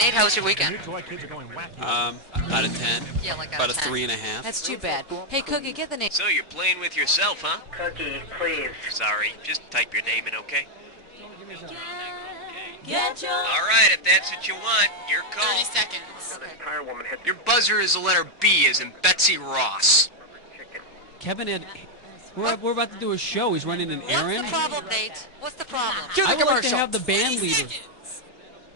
Nate, how was your weekend? Out of 10. Yeah, like about out of a 10. 3.5. That's too bad. Hey, Cookie, get the name. So you're playing with yourself, huh? Cookie, please. Sorry, just type your name in, okay? Get your... All right, if that's what you want, your call. 30 seconds. That tire woman hit Your buzzer is the letter B, as in Betsy Ross. chicken. Kevin had... We're about to do a show. He's running an errand. What's the problem, Nate? What's the problem? I would like to have the band leader.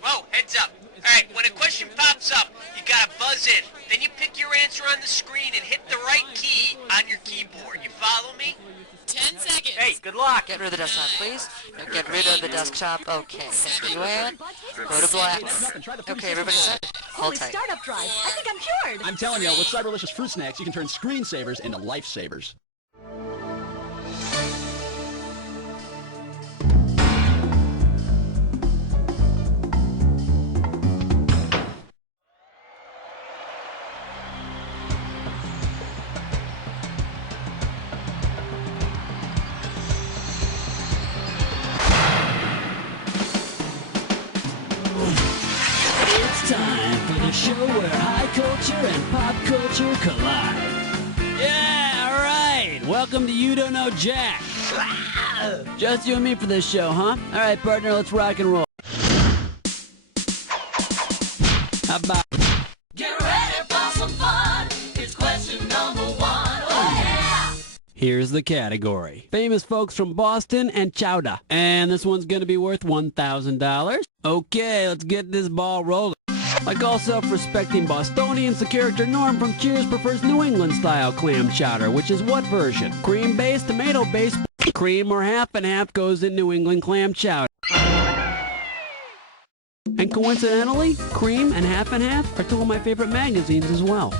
Whoa, heads up. All right, when a question pops up, you gotta buzz in. Then you pick your answer on the screen and hit the right key on your keyboard. You follow me? 10 seconds. Hey, good luck. Get rid of the desktop, please. No, get rid of the desktop. Okay, thank you, Ann. Go to black. Okay, everybody set. Hold Holy tight. startup drive. I think I'm cured. I'm telling you, with Cyberlicious fruit snacks, you can turn screensavers into lifesavers. It's time for the show where high culture and pop culture collide. Yeah, all right. Welcome to You Don't Know Jack. Just you and me for this show, huh? All right, partner, let's rock and roll. How about... Get ready for some fun. It's question number 1. Oh, yeah. Here's the category. Famous folks from Boston and Chowder. And this one's going to be worth $1,000. Okay, let's get this ball rolling. Like all self-respecting Bostonians, the character Norm from Cheers prefers New England-style clam chowder, which is what version? Cream-based, tomato-based, cream or half and half goes in New England clam chowder. And coincidentally, cream and half are two of my favorite magazines as well.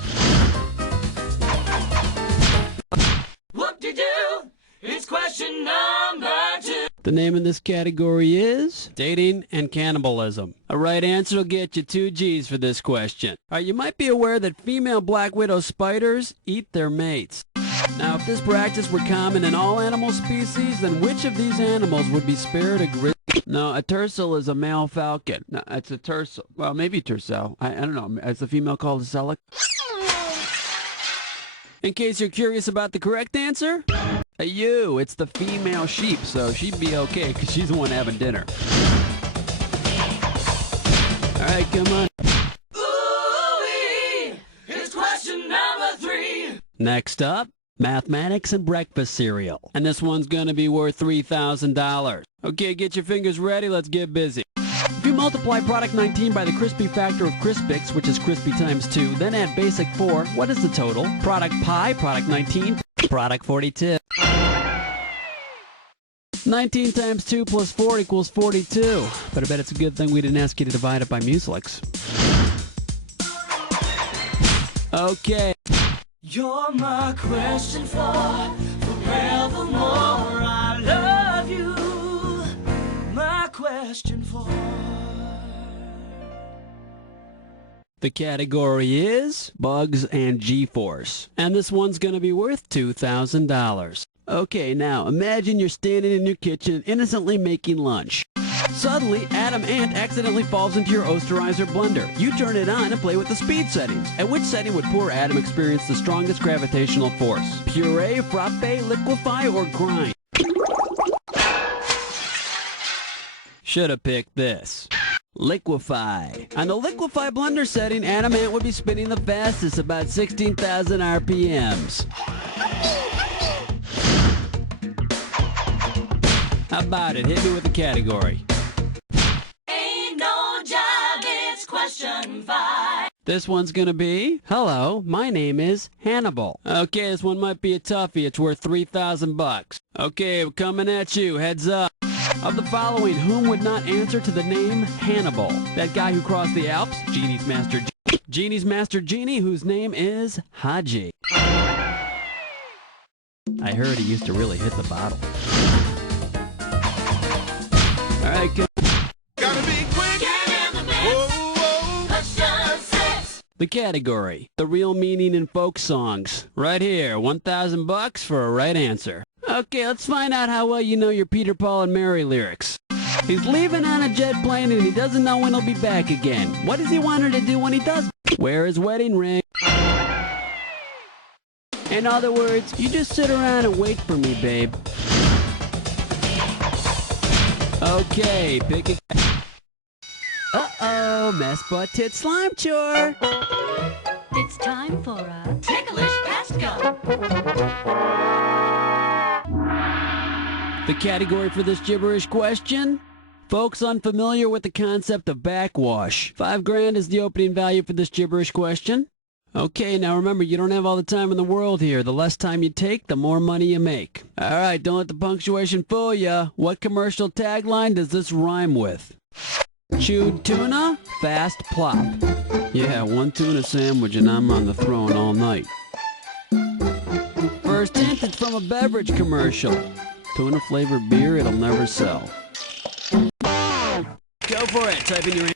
Whoop-de-doo. It's question number 2. The name of this category is dating and cannibalism. A right answer will get you 2 G's for this question. All right, you might be aware that female black widow spiders eat their mates. Now, if this practice were common in all animal species, then which of these animals would be spared a grizzly? No, a tercel is a male falcon. No, it's a tercel. Well, maybe tercel. I don't know. Is the female called a selic? In case you're curious about the correct answer, a ewe. It's the female sheep, so she'd be okay because she's the one having dinner. All right, come on. Ooh-wee. It's question number 3. Next up, mathematics and breakfast cereal. And this one's going to be worth $3,000. Okay, get your fingers ready. Let's get busy. If you multiply product 19 by the crispy factor of Crispix, which is crispy times 2, then add basic 4, what is the total? Product pi, product 19, product 42. 19 times 2 plus 4 equals 42. But I bet it's a good thing we didn't ask you to divide it by mucilix. Okay. You're my question for forevermore. I love you. My question for... The category is Bugs and G-Force. And this one's going to be worth $2,000. Okay, now imagine you're standing in your kitchen innocently making lunch. Suddenly, Adam Ant accidentally falls into your Osterizer blender. You turn it on and play with the speed settings. At which setting would poor Adam experience the strongest gravitational force? Puree, frappe, liquefy, or grind? Should have picked this. Liquefy. On the liquefy blender setting, Adam Ant would be spinning the fastest, about 16,000 RPMs. How about it? Hit me with the category. Ain't no job, it's question 5. This one's gonna be, hello, my name is Hannibal. Okay, this one might be a toughie. It's worth $3,000. Okay, we're coming at you. Heads up. Of the following, whom would not answer to the name Hannibal? That guy who crossed the Alps, Genie's Master Genie, whose name is Haji. I heard he used to really hit the bottle. All right, go. Gotta be quick. Get in the mix. Whoa, whoa. Question 6. The category, the real meaning in folk songs. Right here, $1,000 for a right answer. Okay, let's find out how well you know your Peter, Paul, and Mary lyrics. He's leaving on a jet plane and he doesn't know when he'll be back again. What does he want her to do when he does? Wear his wedding ring. In other words, you just sit around and wait for me, babe. Okay, pick it. Uh-oh, mess butt tit slime chore. It's time for a ticklish past gum. The category for this gibberish question? Folks unfamiliar with the concept of backwash. $5,000 is the opening value for this gibberish question. Okay, now remember, you don't have all the time in the world here. The less time you take, the more money you make. All right, don't let the punctuation fool ya. What commercial tagline does this rhyme with? Chewed tuna, fast plop. Yeah, one tuna sandwich and I'm on the throne all night. First hint, it's from a beverage commercial. Tuna-flavored beer, it'll never sell. Go for it. Type in your...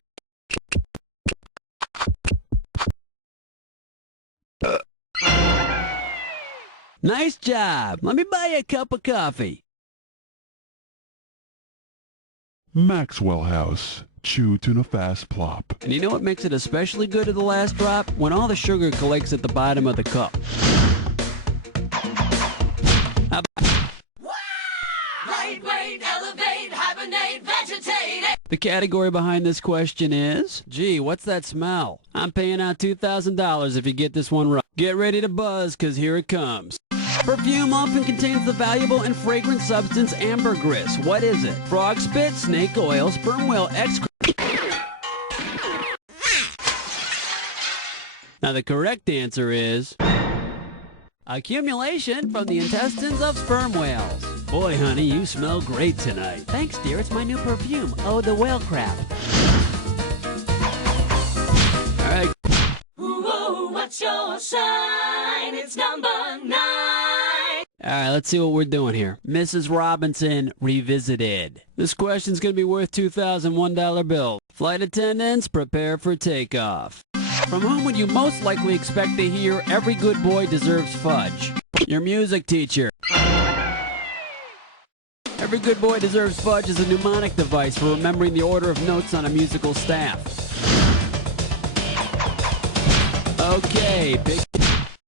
Nice job. Let me buy you a cup of coffee. Maxwell House. Chew tuna fast plop. And you know what makes it especially good to the last drop? When all the sugar collects at the bottom of the cup. Lightweight, elevate, hibernate, vegetate. The category behind this question is, gee, what's that smell? I'm paying out $2,000 if you get this one right. Get ready to buzz, because here it comes. Perfume often contains the valuable and fragrant substance ambergris. What is it? Frog spit, snake oil, sperm whale excrement. Now the correct answer is accumulation from the intestines of sperm whales. Boy, honey, you smell great tonight. Thanks, dear. It's my new perfume. Oh, the whale crap. All right. Ooh, what's your sign? It's number 9. All right, let's see what we're doing here. Mrs. Robinson Revisited. This question's going to be worth $2,001 bill. Flight attendants, prepare for takeoff. From whom would you most likely expect to hear "Every good boy deserves fudge"? Your music teacher. Every good boy deserves fudge is a mnemonic device for remembering the order of notes on a musical staff. Okay, pick...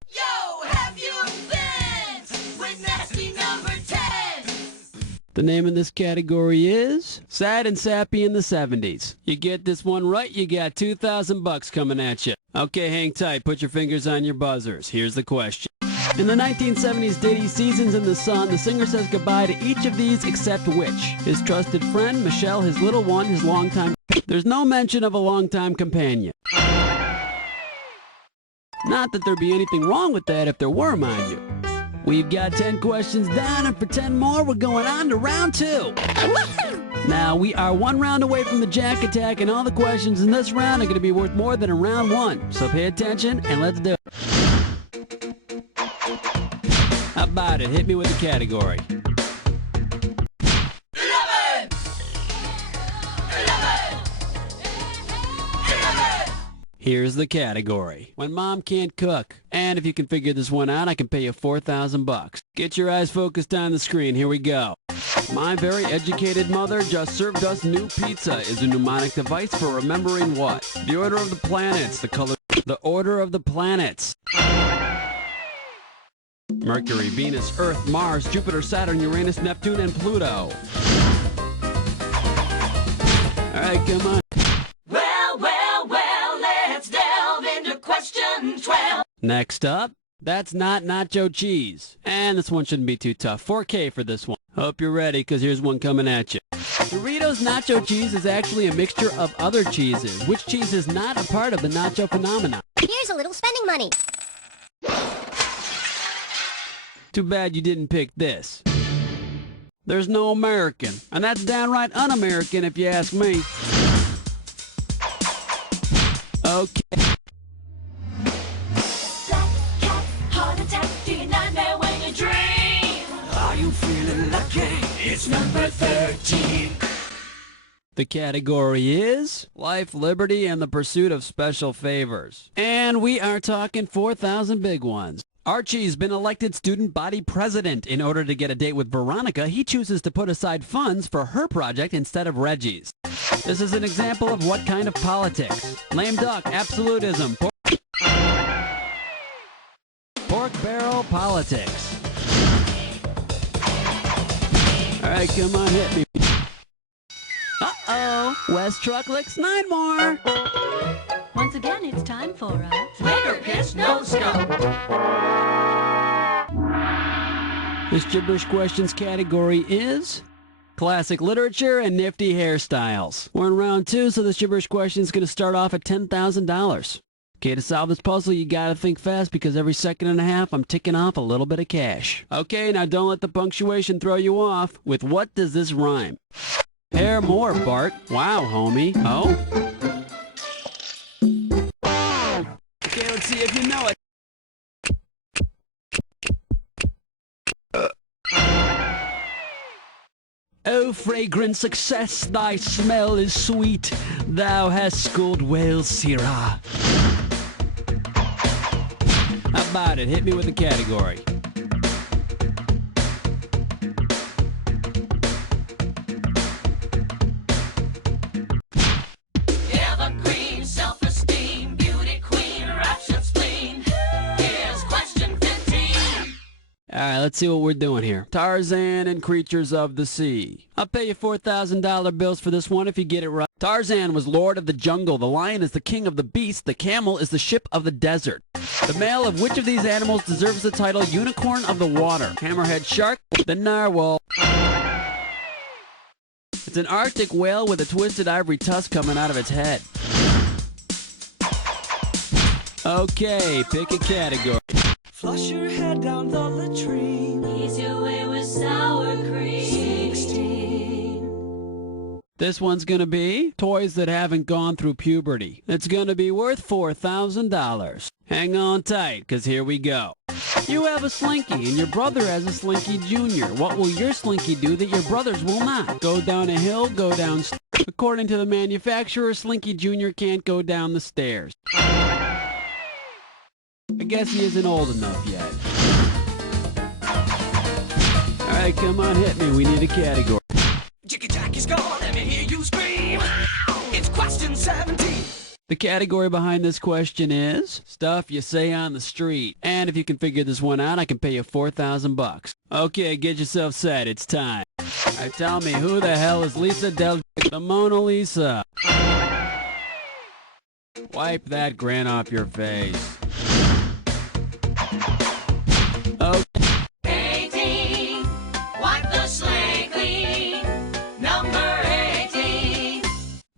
Yo, have your fence with nasty number 10. The name of this category is Sad and Sappy in the 70s. You get this one right, you got $2,000 coming at you. Okay, hang tight. Put your fingers on your buzzers. Here's the question. In the 1970s ditty Seasons in the Sun, the singer says goodbye to each of these except which? His trusted friend, Michelle, his little one, his longtime... There's no mention of a longtime companion. Not that there'd be anything wrong with that if there were, mind you. We've got 10 questions down, and for 10 more, we're going on to round 2. Now, we are one round away from the Jack Attack, and all the questions in this round are going to be worth more than a round 1. So pay attention, and let's do it. How about it? Hit me with the category. 11. Here's the category. When mom can't cook. And if you can figure this one out, I can pay you $4,000. Get your eyes focused on the screen. Here we go. My very educated mother just served us new pizza is a mnemonic device for remembering what? The order of the planets, the color... The order of the planets. Mercury, Venus, Earth, Mars, Jupiter, Saturn, Uranus, Neptune, and Pluto. All right, come on. Well, let's delve into question 12. Next up, that's not nacho cheese. And this one shouldn't be too tough. 4K for this one. Hope you're ready, because here's one coming at you. Doritos nacho cheese is actually a mixture of other cheeses. Which cheese is not a part of the nacho phenomenon? Here's a little spending money. Too bad you didn't pick this. There's no American, and that's downright un-American if you ask me. Okay. Black cat, heart attack, do you nightmare when you dream? Are you feeling lucky? It's number 13. The category is Life, Liberty, and the Pursuit of Special Favors. And we are talking 4,000 big ones. Archie's been elected student body president. In order to get a date with Veronica, he chooses to put aside funds for her project instead of Reggie's. This is an example of what kind of politics? Lame duck, absolutism, pork barrel politics. All right, come on, hit me. Uh-oh, West Truck licks 9 more. Once again, it's time for a Flavor Pitch No Scope. This gibberish questions category is classic literature and nifty hairstyles. We're in round 2, so this gibberish question is going to start off at $10,000. Okay, to solve this puzzle, you gotta think fast because every second and a half, I'm ticking off a little bit of cash. Okay, now don't let the punctuation throw you off. With what does this rhyme? Pair more, Bart. Wow, homie. Oh? Okay, let's see if you know it. O fragrant success, thy smell is sweet. Thou hast schooled well, Sirrah. How about it? Hit me with the category. evergreen, self-esteem, beauty queen, rapture spleen. Here's question 15. All right, let's see what we're doing here. Tarzan and Creatures of the Sea. I'll pay you $4,000 bills for this one if you get it right. Tarzan was lord of the jungle. The lion is the king of the beasts. The camel is the ship of the desert. The male of which of these animals deserves the title unicorn of the water? Hammerhead shark, the narwhal. It's an Arctic whale with a twisted ivory tusk coming out of its head. Okay, pick a category. Flush your head down the latrine. Ease your way with sour cream. 16. This one's gonna be toys that haven't gone through puberty. It's gonna be worth $4,000. Hang on tight, cause here we go. You have a Slinky, and your brother has a Slinky Jr. What will your Slinky do that your brother's will not? Go down a hill, go down According to the manufacturer, Slinky Jr. can't go down the stairs. I guess he isn't old enough yet. Alright, come on, hit me. We need a category. Jiggy Jack is gone, let me hear you scream. It's question 17. The category behind this question is stuff you say on the street. And if you can figure this one out, I can pay you $4,000. Okay, get yourself set. It's time. Alright, tell me, who the hell is Lisa Del... the Mona Lisa? Wipe that grin off your face. Oh. 18. Wipe the slate clean. Number 18.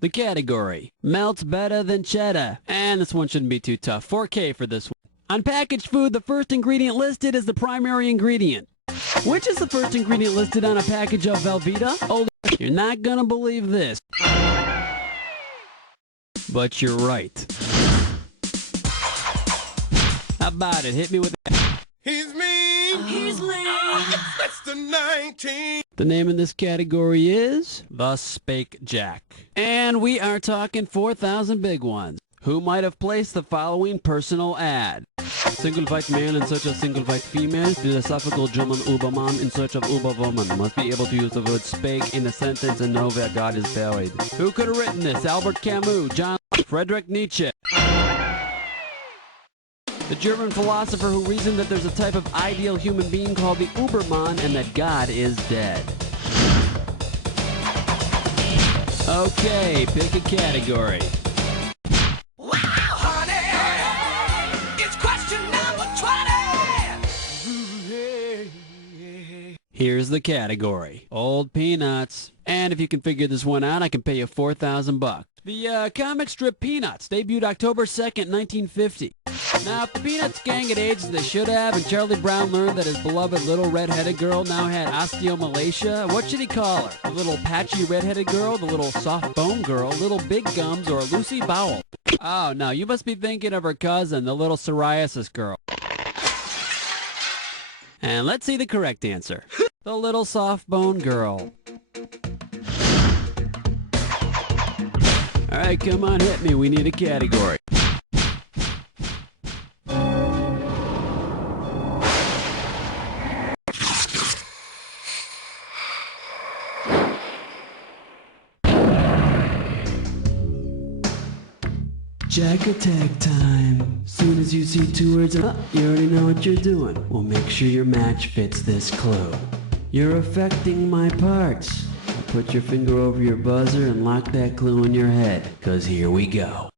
The category, melts better than cheddar. And this one shouldn't be too tough. 4K for this one. On packaged food, the first ingredient listed is the primary ingredient. Which is the first ingredient listed on a package of Velveeta? Oh, you're not gonna believe this. But you're right. How about it? Hit me with it. He's mean. He's lame. That's the 19. The name in this category is The Spake Jack. And we are talking 4,000 big ones. Who might have placed the following personal ad? Single white man in search of single white female. Philosophical German Uberman in search of Uberwoman. Must be able to use the word spake in a sentence and know where God is buried. Who could have written this? Albert Camus, John Friedrich Nietzsche. The German philosopher who reasoned that there's a type of ideal human being called the Uberman and that God is dead. Okay, pick a category. Wow, honey. It's question number 20. Here's the category. Old Peanuts. And if you can figure this one out, I can pay you $4,000. The comic strip Peanuts debuted October 2nd, 1950. Now, if the Peanuts gang had aged as they should have, and Charlie Brown learned that his beloved little red-headed girl now had osteomalacia, what should he call her? The little patchy red-headed girl, the little soft-bone girl, little big gums, or Lucy Bowell? Oh, no, you must be thinking of her cousin, the little psoriasis girl. And let's see the correct answer. The little soft-bone girl. All right, come on, hit me. We need a category. Jack attack time. Soon as you see two words, you already know what you're doing. Well, make sure your match fits this clue. You're affecting my parts. Put your finger over your buzzer and lock that clue in your head, 'cause here we go.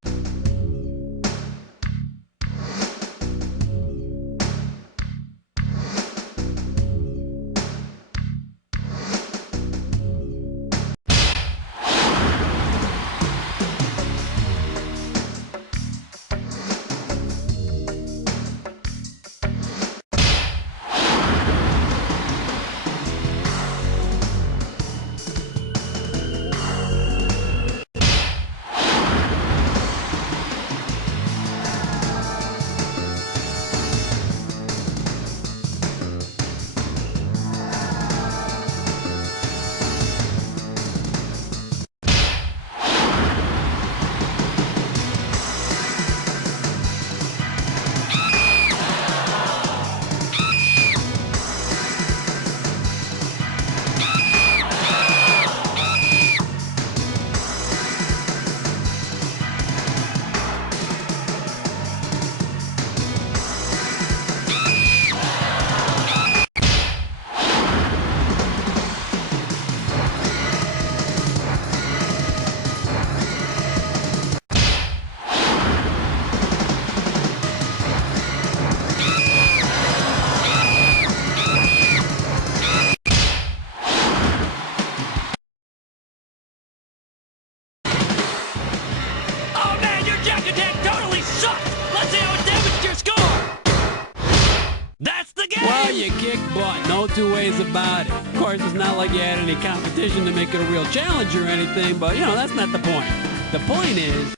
Well, you kick butt. No two ways about it. Of course, it's not like you had any competition to make it a real challenge or anything, but, you know, that's not the point. The point is,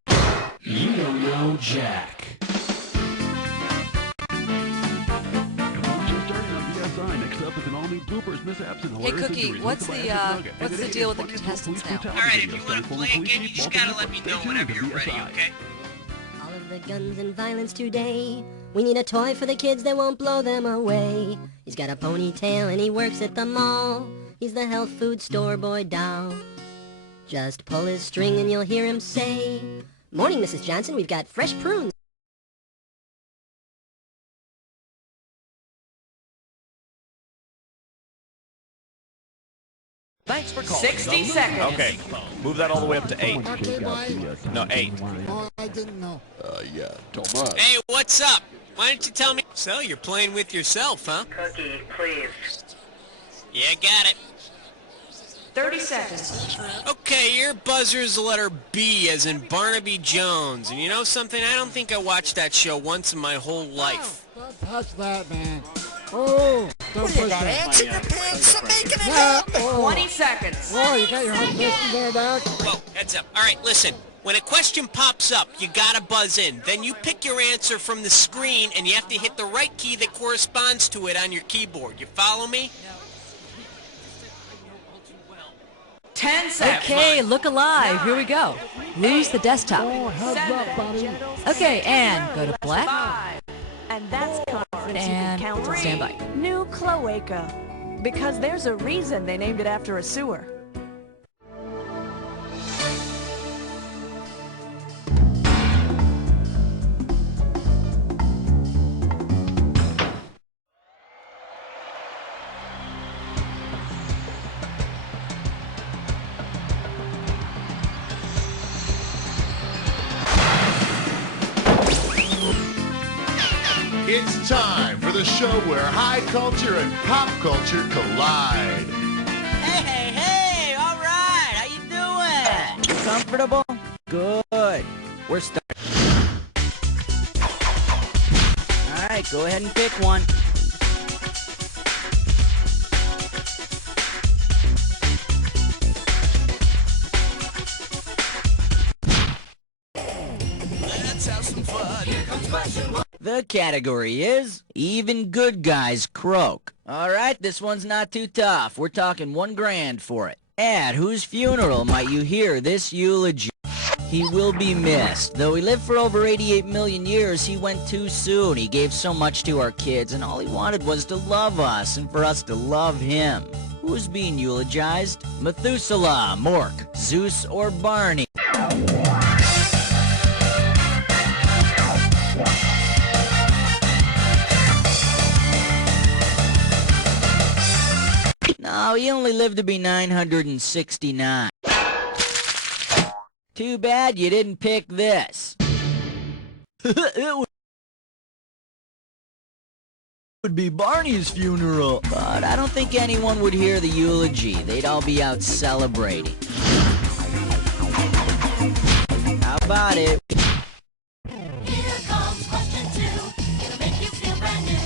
you don't know Jack. Hey, Cookie, what's the deal with the contestants now? Alright, if you want to play again, you just gotta let me know whenever you're ready, okay? All of the guns and violence today. We need a toy for the kids that won't blow them away. He's got a ponytail and he works at the mall. He's the health food store boy doll. Just pull his string and you'll hear him say, "Morning, Mrs. Johnson, we've got fresh prunes." Thanks for calling. 60 seconds. Okay, move that all the way up to 8. No, 8. Oh, I didn't know. Yeah, Thomas. Hey, what's up? Why don't you tell me? So, you're playing with yourself, huh? Cookie, please. Yeah, got it. 30 seconds. Okay, your buzzer's the letter B as in Barnaby Jones. And you know something? I don't think I watched that show once in my whole life. Don't touch that, man. Oh, don't push that. Ants in your pants are making it happen. 20 seconds. Oh, you got your home listen there, Doc? Whoa, heads up. All right, listen. When a question pops up, you gotta buzz in. Then you pick your answer from the screen, and you have to hit the right key that corresponds to it on your keyboard. You follow me? 10 seconds. Okay, look alive. Here we go. Lose the desktop. Oh, heads up, buddy. Okay, and go to black. 5. And that's confidence you can And count on. stand by. New cloaca. Because there's a reason they named it after a sewer. It's time for the show where high culture and pop culture collide. Hey, hey, all right, how you doing? Comfortable? Good. We're starting. All right, go ahead and pick one. Let's have some fun. Here comes question one. The category is Even Good Guys Croak. All right, this one's not too tough. We're talking $1,000 for it. At whose funeral might you hear this eulogy? He will be missed. Though he lived for over 88 million years, he went too soon. He gave so much to our kids, and all he wanted was to love us and for us to love him. Who's being eulogized? Methuselah, Mork, Zeus, or Barney? he only lived to be 969. Too bad you didn't pick this. It would be Barney's funeral. But I don't think anyone would hear the eulogy. They'd all be out celebrating. How about it? Here comes question 2. It'll make you feel brand new.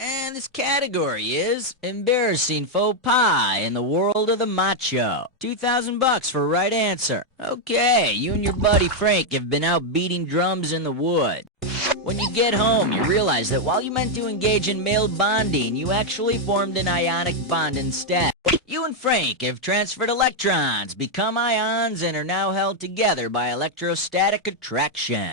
And this category is embarrassing faux pas in the world of the macho. $2,000 for right answer. Okay, you and your buddy Frank have been out beating drums in the wood. When you get home, you realize that while you meant to engage in male bonding, you actually formed an ionic bond instead. You and Frank have transferred electrons, become ions, and are now held together by electrostatic attraction.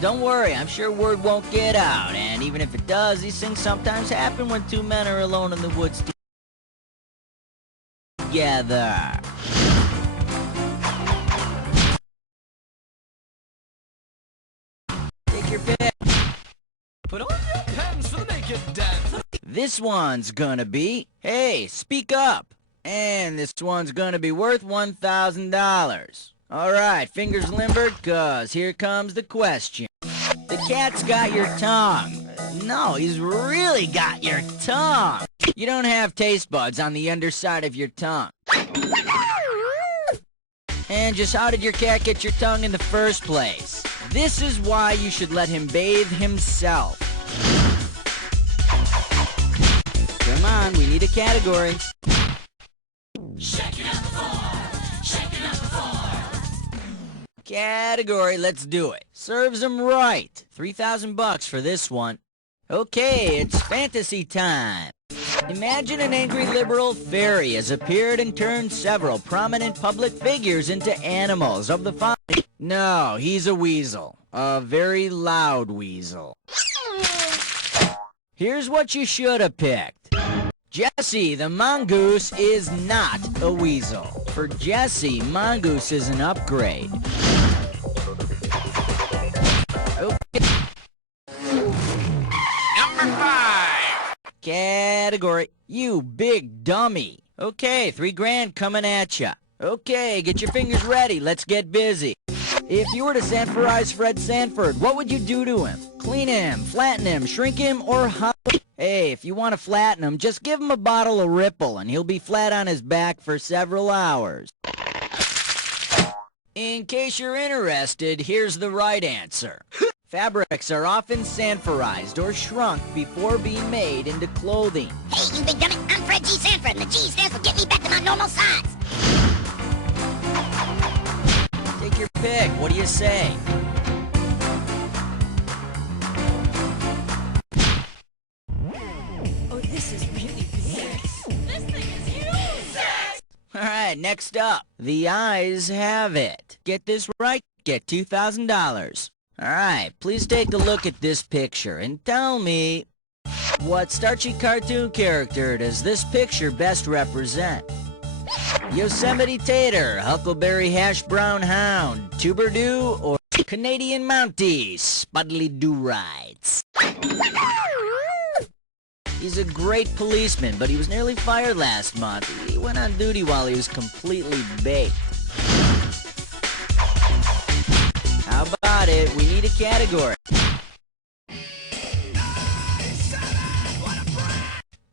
Don't worry, I'm sure word won't get out, and even if it does, these things sometimes happen when two men are alone in the woods together. Take your pick. Put on your pens for the naked dance. This one's gonna be, hey, speak up. And this one's gonna be worth $1,000. Alright, fingers limbered, cause here comes the question. The cat's got your tongue. No, he's really got your tongue. You don't have taste buds on the underside of your tongue. And just how did your cat get your tongue in the first place? This is why you should let him bathe himself. Come on, we need a category. Shaking up the floor. Shaking up the floor. Category, let's do it. Serves him right. $3,000 for this one. Okay, it's fantasy time. Imagine an angry liberal fairy has appeared and turned several prominent public figures into animals of the following. No, he's a weasel. A very loud weasel. Here's what you should have picked. Jesse the mongoose is not a weasel. For Jesse, mongoose is an upgrade. Okay. Number 5. Category, you big dummy. Okay, $3,000 coming at ya. Okay, get your fingers ready. Let's get busy. If you were to Sanforize Fred Sanford, what would you do to him? Clean him, flatten him, shrink him, or hop? Hey, if you want to flatten him, just give him a bottle of Ripple and he'll be flat on his back for several hours. In case you're interested, here's the right answer. Fabrics are often Sanforized or shrunk before being made into clothing. Hey, you big dummy, I'm Fred G. Sanford, and the G stands for get me back to my normal size. Take your pick. What do you say? Oh, this is really big. This thing is huge. Alright, next up. The eyes have it. Get this right, get $2,000. Alright, please take a look at this picture and tell me, what starchy cartoon character does this picture best represent? Yosemite Tater, Huckleberry Hash Brown Hound, Tuberdoo, or Canadian Mountie, Spuddly Do-Rides? He's a great policeman, but he was nearly fired last month. He went on duty while he was completely baked. How about it? We need a category.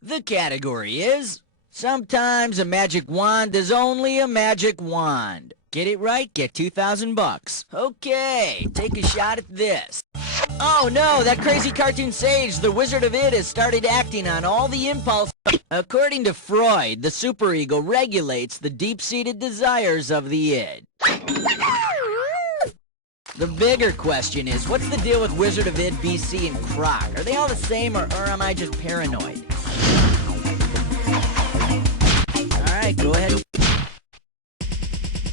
The category is, sometimes a magic wand is only a magic wand. Get it right, get $2,000. Okay, take a shot at this. Oh no, that crazy cartoon sage, the Wizard of Id, has started acting on all the impulse. According to Freud, the superego regulates the deep-seated desires of the id. The bigger question is, what's the deal with Wizard of Id, BC, and Croc? Are they all the same, or am I just paranoid? Alright, go ahead.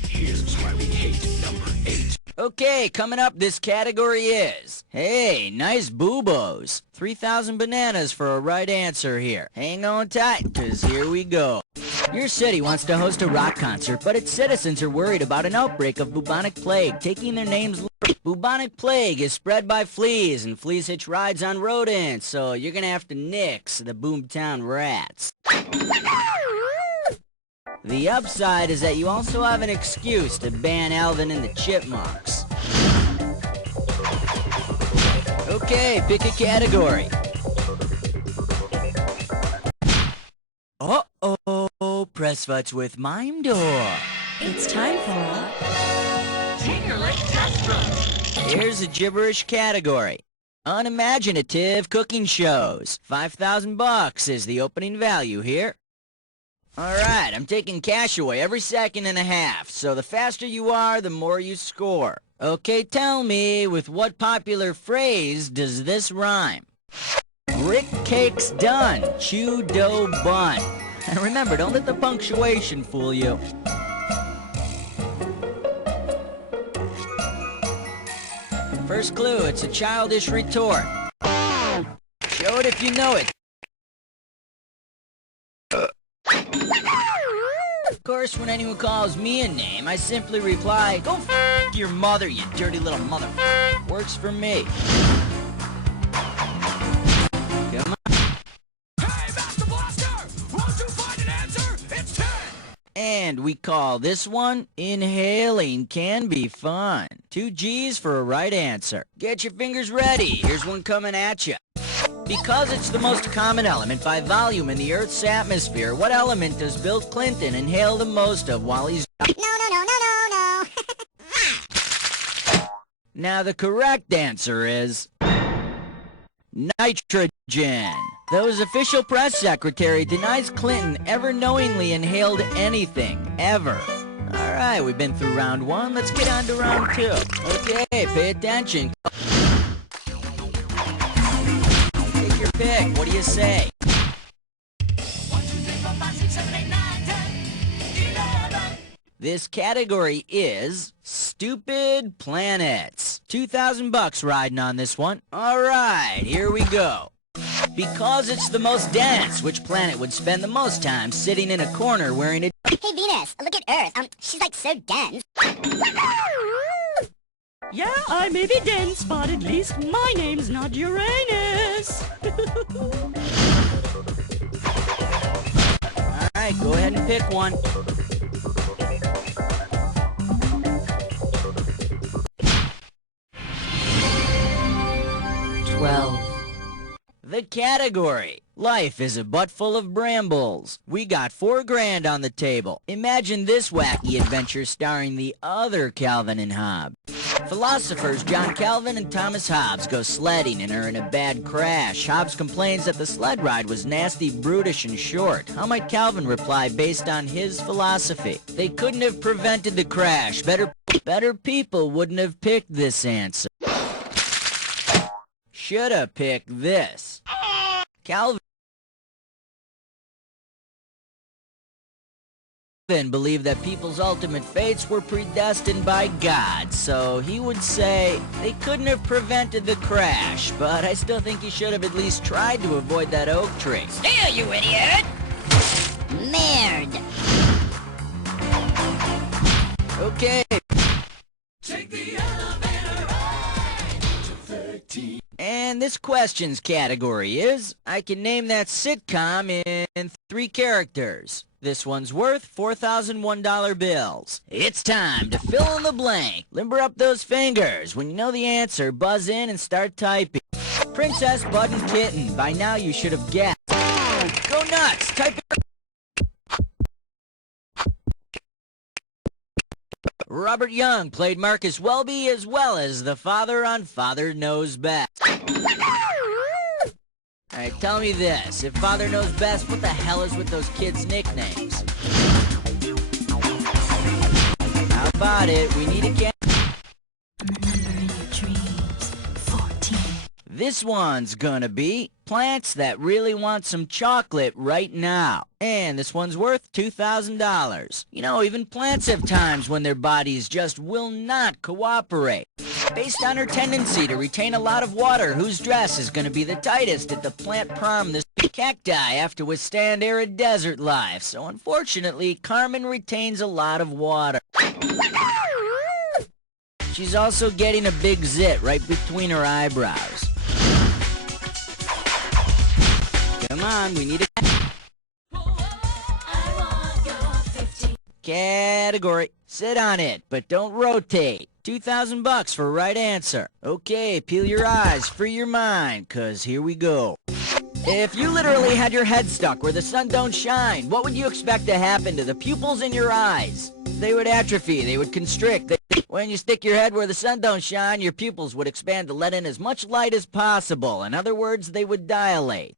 Here's why we hate number 8. Okay, coming up, this category is, hey, nice boobos. 3,000 bananas for a right answer here. Hang on tight, cause here we go. Your city wants to host a rock concert, but its citizens are worried about an outbreak of bubonic plague, taking their names. Bubonic plague is spread by fleas, and fleas hitch rides on rodents, so you're gonna have to nix the Boomtown rats. The upside is that you also have an excuse to ban Alvin and the Chipmunks. Okay, pick a category. Uh-oh, press futs with Mime Door. It's time for a Tinkerlick Test Run. Here's a gibberish category. Unimaginative cooking shows. $5,000 is the opening value here. Alright, I'm taking cash away every second and a half, so the faster you are, the more you score. Okay, tell me, with what popular phrase does this rhyme? Brick cake's done, chew dough bun. And remember, don't let the punctuation fool you. First clue, it's a childish retort. Show it if you know it. Of course, when anyone calls me a name, I simply reply, "Go f*** your mother, you dirty little mother." Works for me. Come on. Hey, Master Blaster! Won't you find an answer? It's 10! And we call this one, Inhaling Can Be Fun. 2 G's for a right answer. Get your fingers ready. Here's one coming at you. Because it's the most common element by volume in the Earth's atmosphere, what element does Bill Clinton inhale the most of while he's... No. Now the correct answer is... nitrogen. Though his official press secretary denies Clinton ever knowingly inhaled anything, ever. Alright, we've been through round 1, let's get on to round 2. Okay, pay attention. Take your pick, what do you say? 1, 2, 3, 4, 5, 6, 7, 8, 9, 10, 11. This category is Stupid Planets. $2,000 riding on this one. Alright, here we go. Because it's the most dense, which planet would spend the most time sitting in a corner wearing a... Hey, Venus, look at Earth. She's like so dense. Yeah, I may be dense, but at least my name's not Uranus. Alright, go ahead and pick one. The category. Life is a butt full of brambles. We got $4 on the table. Imagine this wacky adventure starring the other Calvin and Hobbes. Philosophers John Calvin and Thomas Hobbes go sledding and are in a bad crash. Hobbes complains that the sled ride was nasty, brutish, and short. How might Calvin reply based on his philosophy? They couldn't have prevented the crash. Better people wouldn't have picked this answer. Should have picked this. Calvin believed that people's ultimate fates were predestined by God, so he would say they couldn't have prevented the crash, but I still think he should have at least tried to avoid that oak tree. Still, you idiot! Merde. Okay. Take the elevator ride to 13. And this questions category is, I can name that sitcom in 3 characters. This one's worth $4,001 bills. It's time to fill in the blank. Limber up those fingers. When you know the answer, buzz in and start typing. Princess, Bud, and Kitten. By now you should have guessed. Go nuts! Type it. Robert Young played Marcus Welby as well as the father on Father Knows Best. Alright, tell me this. If Father Knows Best, what the hell is with those kids' nicknames? How about it? We need a cat. And the number in your dreams, 14. This one's gonna be plants that really want some chocolate right now. And this one's worth $2,000. You know, even plants have times when their bodies just will not cooperate. Based on her tendency to retain a lot of water, whose dress is gonna be the tightest at the plant prom this cacti have to withstand arid desert life. So unfortunately, Carmen retains a lot of water. She's also getting a big zit right between her eyebrows. Come on, we need a category. Sit on it, but don't rotate. $2,000 for right answer. Okay, peel your eyes, free your mind, 'cause here we go. If you literally had your head stuck where the sun don't shine, what would you expect to happen to the pupils in your eyes? They would atrophy, they would constrict. When you stick your head where the sun don't shine, your pupils would expand to let in as much light as possible. In other words, they would dilate.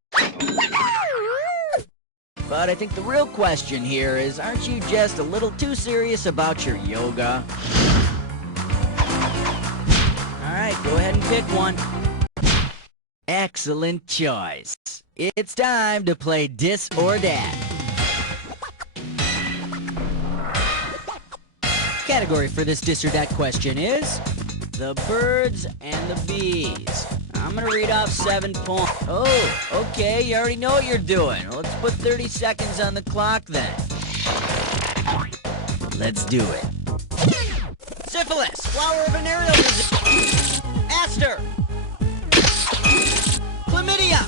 But I think the real question here is, aren't you just a little too serious about your yoga? Alright, go ahead and pick one. Excellent choice. It's time to play Dis or Dat. Category for this Dis or Dat question is the birds and the bees. I'm gonna read off 7 points. Oh, okay, you already know what you're doing. Well, let's put 30 seconds on the clock then. Let's do it. Syphilis, flower of venereal disease. Aster. Chlamydia.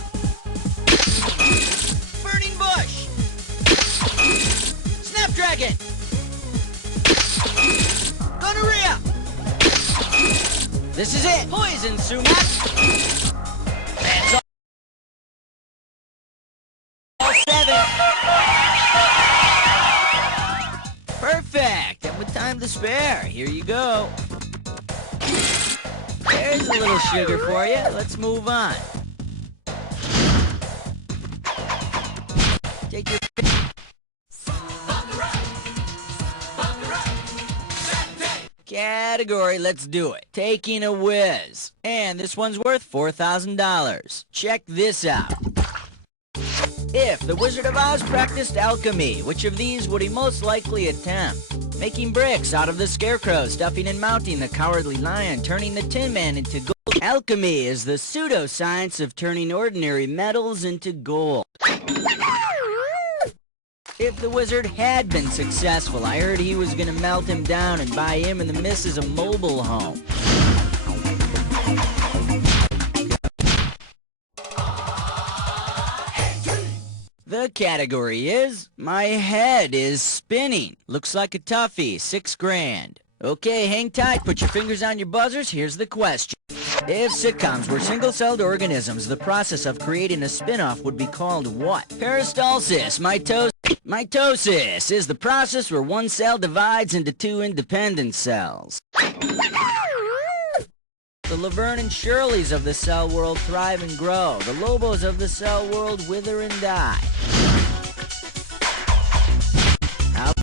Burning bush. Snapdragon. Gonorrhea. This is it. Poison sumac. That's all 7. Perfect. And with time to spare, here you go. There's a little sugar for you. Let's move on. Take your category, let's do it. Taking a whiz. And this one's worth $4,000. Check this out. If the Wizard of Oz practiced alchemy, which of these would he most likely attempt? Making bricks out of the scarecrow, stuffing and mounting the cowardly lion, turning the Tin Man into gold. Alchemy is the pseudoscience of turning ordinary metals into gold. If the wizard had been successful, I heard he was gonna melt him down and buy him and the missus a mobile home. The category is, my head is spinning. Looks like a toughie, 6 grand. Okay, hang tight, put your fingers on your buzzers, here's the question. If sitcoms were single-celled organisms, the process of creating a spin-off would be called what? Peristalsis, mitosis is the process where one cell divides into 2 independent cells. The Laverne and Shirleys of the cell world thrive and grow. The Lobos of the cell world wither and die. How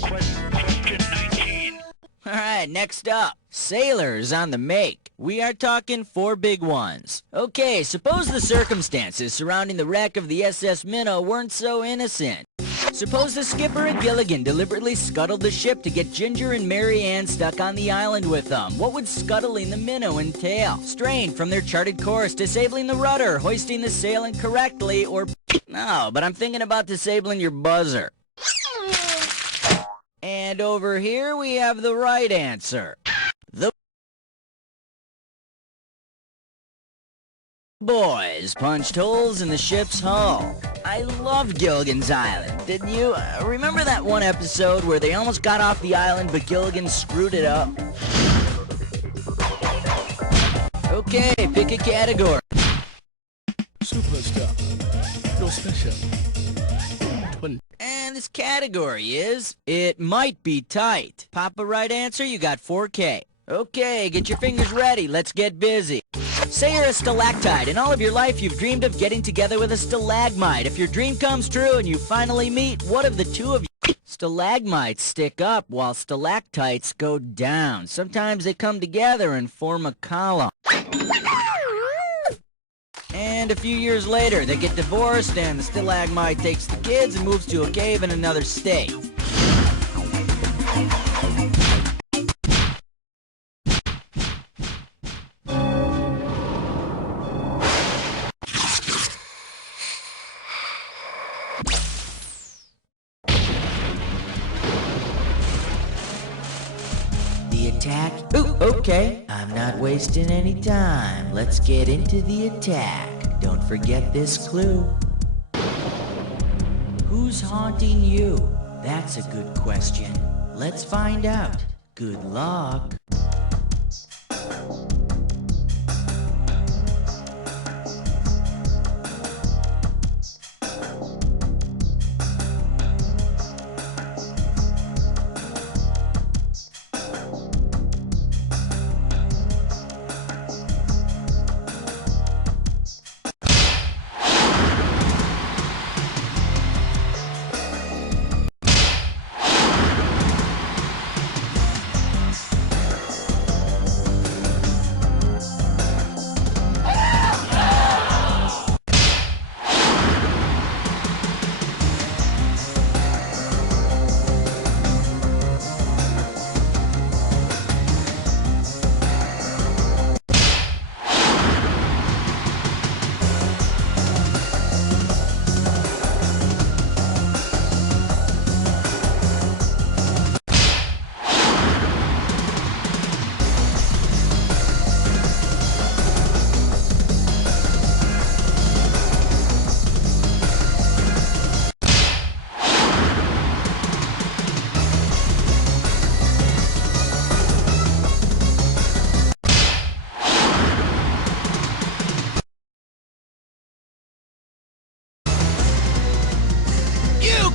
Question 19. Alright, next up. Sailors on the make. We are talking 4 big ones. Okay, suppose the circumstances surrounding the wreck of the SS Minnow weren't so innocent. Suppose the skipper and Gilligan deliberately scuttled the ship to get Ginger and Mary Ann stuck on the island with them. What would scuttling the Minnow entail? Straying from their charted course, disabling the rudder, hoisting the sail incorrectly, or... No, but I'm thinking about disabling your buzzer. And over here we have the right answer. The boys punched holes in the ship's hull. I love Gilligan's Island, didn't you? Remember that one episode where they almost got off the island but Gilligan screwed it up? Okay, pick a category. Superstar. No special. And this category is, it might be tight. Pop a right answer, you got 4K. Okay, get your fingers ready, let's get busy. Say you're a stalactite. In all of your life, you've dreamed of getting together with a stalagmite. If your dream comes true and you finally meet, what of the two of you? Stalagmites stick up while stalactites go down. Sometimes they come together and form a column. And a few years later, they get divorced and the stalagmite takes the kids and moves to a cave in another state. The attack? Ooh, okay. I'm not wasting any time. Let's get into the attack. Don't forget this clue. Who's haunting you? That's a good question. Let's find out. Good luck.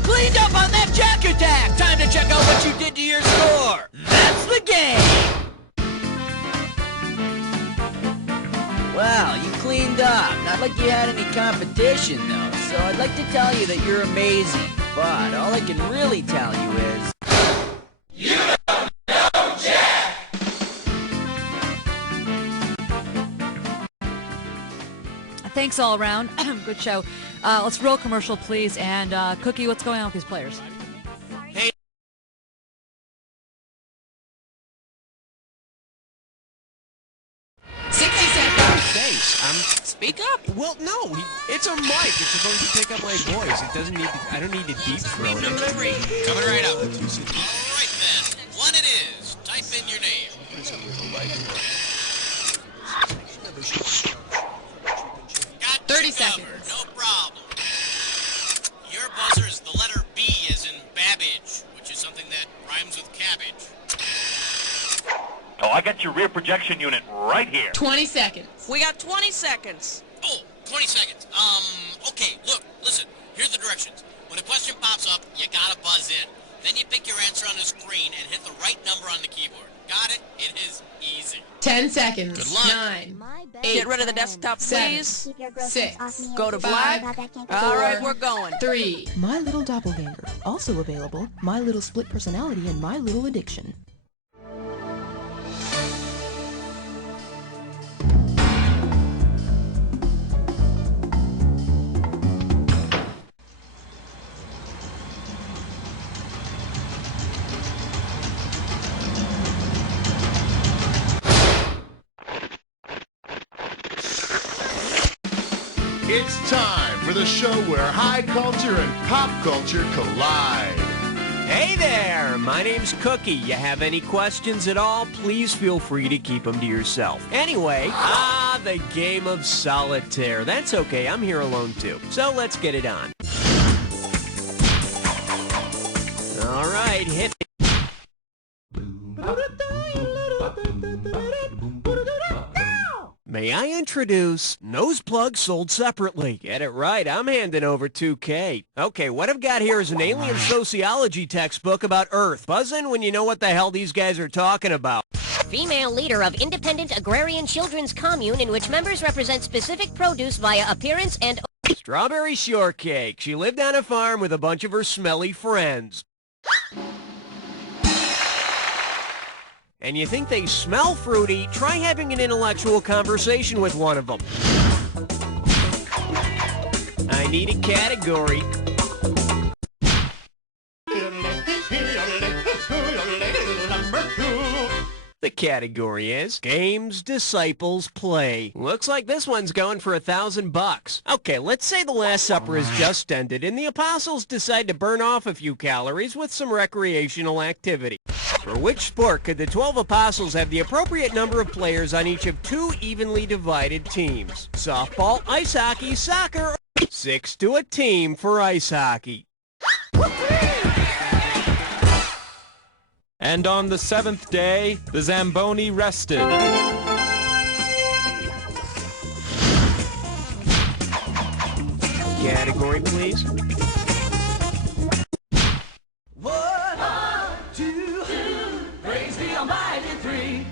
Cleaned up on that jack attack! Time to check out what you did to your score! That's the game! Well, you cleaned up. Not like you had any competition, though, so I'd like to tell you that you're amazing. But all I can really tell you is... You don't know Jack! Thanks all around. Good show. Let's roll commercial, please. And Cookie, what's going on with these players? Hey. Speak up. Well, no, it's a mic. It's supposed to pick up my voice. It doesn't need to, I don't need to deep throat it. Number 3, coming right up. All right, then. One it is. Type in your name. Got 30 seconds. No problem. Your buzzer is the letter B as in Babbage, which is something that rhymes with cabbage. Oh, I got your rear projection unit right here. 20 seconds. We got 20 seconds. Oh, 20 seconds. Okay, look, listen. Here's the directions. When a question pops up, you gotta buzz in. Then you pick your answer on the screen and hit the right number on the keyboard. Got it? It is easy. 10 seconds. Good luck. 9, 8, get rid of the desktop, please. 6, go to black. 4, all right, we're going. 3. My Little Doppelganger. Also available, My Little Split Personality and My Little Addiction. It's time for the show where high culture and pop culture collide. Hey there, my name's Cookie. You have any questions at all, please feel free to keep them to yourself. Anyway, the game of solitaire. That's okay, I'm here alone too. So let's get it on. All right, hit me. May I introduce nose plugs sold separately? Get it right, I'm handing over 2K. Okay, what I've got here is an alien sociology textbook about Earth. Buzz in when you know what the hell these guys are talking about. Female leader of independent agrarian children's commune in which members represent specific produce via appearance and... Strawberry shortcake. She lived on a farm with a bunch of her smelly friends. And you think they smell fruity? Try having an intellectual conversation with one of them. I need a category. The category is Games Disciples Play. Looks like this one's going for $1,000. Okay, let's say the Last Supper has just ended and the apostles decide to burn off a few calories with some recreational activity. For which sport could the 12 apostles have the appropriate number of players on each of 2 evenly divided teams? Softball, ice hockey, soccer, 6 to a team for ice hockey. And on the 7th day, the Zamboni rested. Category, please. 1, 2, praise the Almighty 3.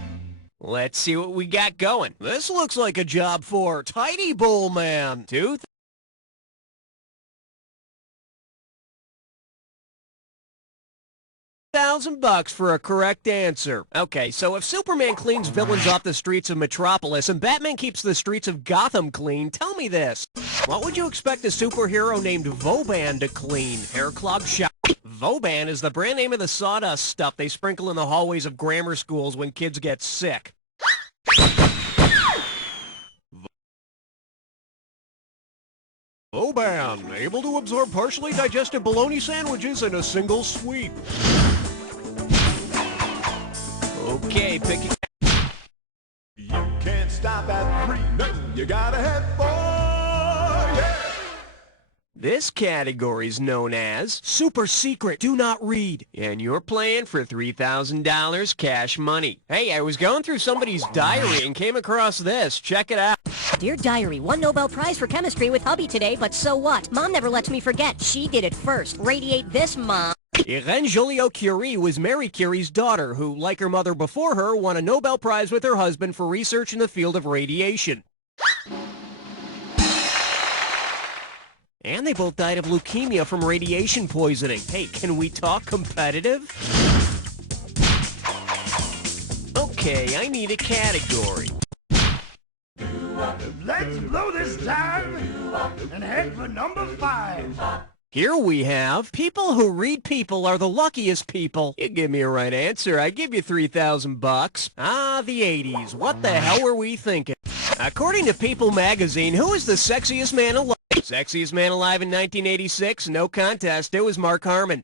Let's see what we got going. This looks like a job for Tidy Bowl Man. $2,000 for a correct answer. Okay, so if Superman cleans villains off the streets of Metropolis and Batman keeps the streets of Gotham clean, tell me this. What would you expect a superhero named Vauban to clean? Hair-clogged shop. Vauban is the brand name of the sawdust stuff they sprinkle in the hallways of grammar schools when kids get sick. Vauban, able to absorb partially digested bologna sandwiches in a single sweep. Okay, pick it. You can't stop at 3, no, you gotta have 4, yeah! This category is known as Super Secret Do Not Read, and you're playing for $3,000 cash money. Hey, I was going through somebody's diary and came across this. Check it out. Dear Diary, won Nobel Prize for Chemistry with hubby today, but so what? Mom never lets me forget. She did it first. Radiate this, Mom. Irene Joliot-Curie was Marie Curie's daughter, who, like her mother before her, won a Nobel Prize with her husband for research in the field of radiation. And they both died of leukemia from radiation poisoning. Hey, can we talk competitive? Okay, I need a category. Let's blow this time and head for number 5. Here we have, people who read people are the luckiest people. You give me a right answer, I give you $3,000. Ah, the 80s. What the hell were we thinking? According to People magazine, who is the sexiest man alive? Sexiest man alive in 1986? No contest, it was Mark Harmon.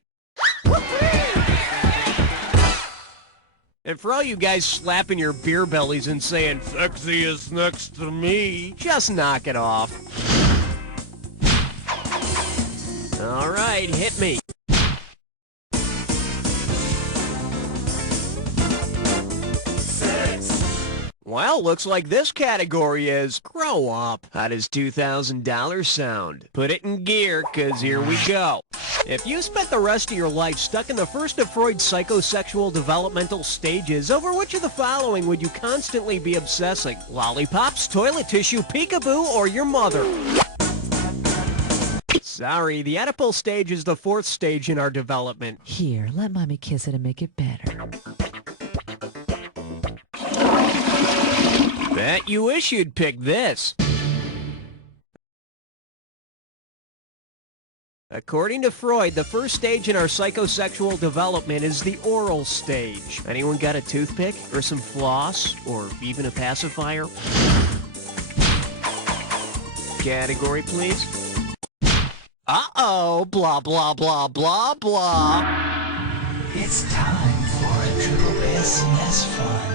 And for all you guys slapping your beer bellies and saying, sexiest next to me, just knock it off. All right, hit me. Well, looks like this category is grow up. How does $2,000 sound? Put it in gear, 'cause here we go. If you spent the rest of your life stuck in the first of Freud's psychosexual developmental stages, over which of the following would you constantly be obsessing? Lollipops, toilet tissue, peekaboo, or your mother? Sorry, the Oedipal stage is the 4th stage in our development. Here, let Mommy kiss it and make it better. Bet you wish you'd pick this. According to Freud, the first stage in our psychosexual development is the oral stage. Anyone got a toothpick? Or some floss? Or even a pacifier? Category, please. Uh-oh, blah, blah, blah, blah, blah. It's time for a Triple S fun.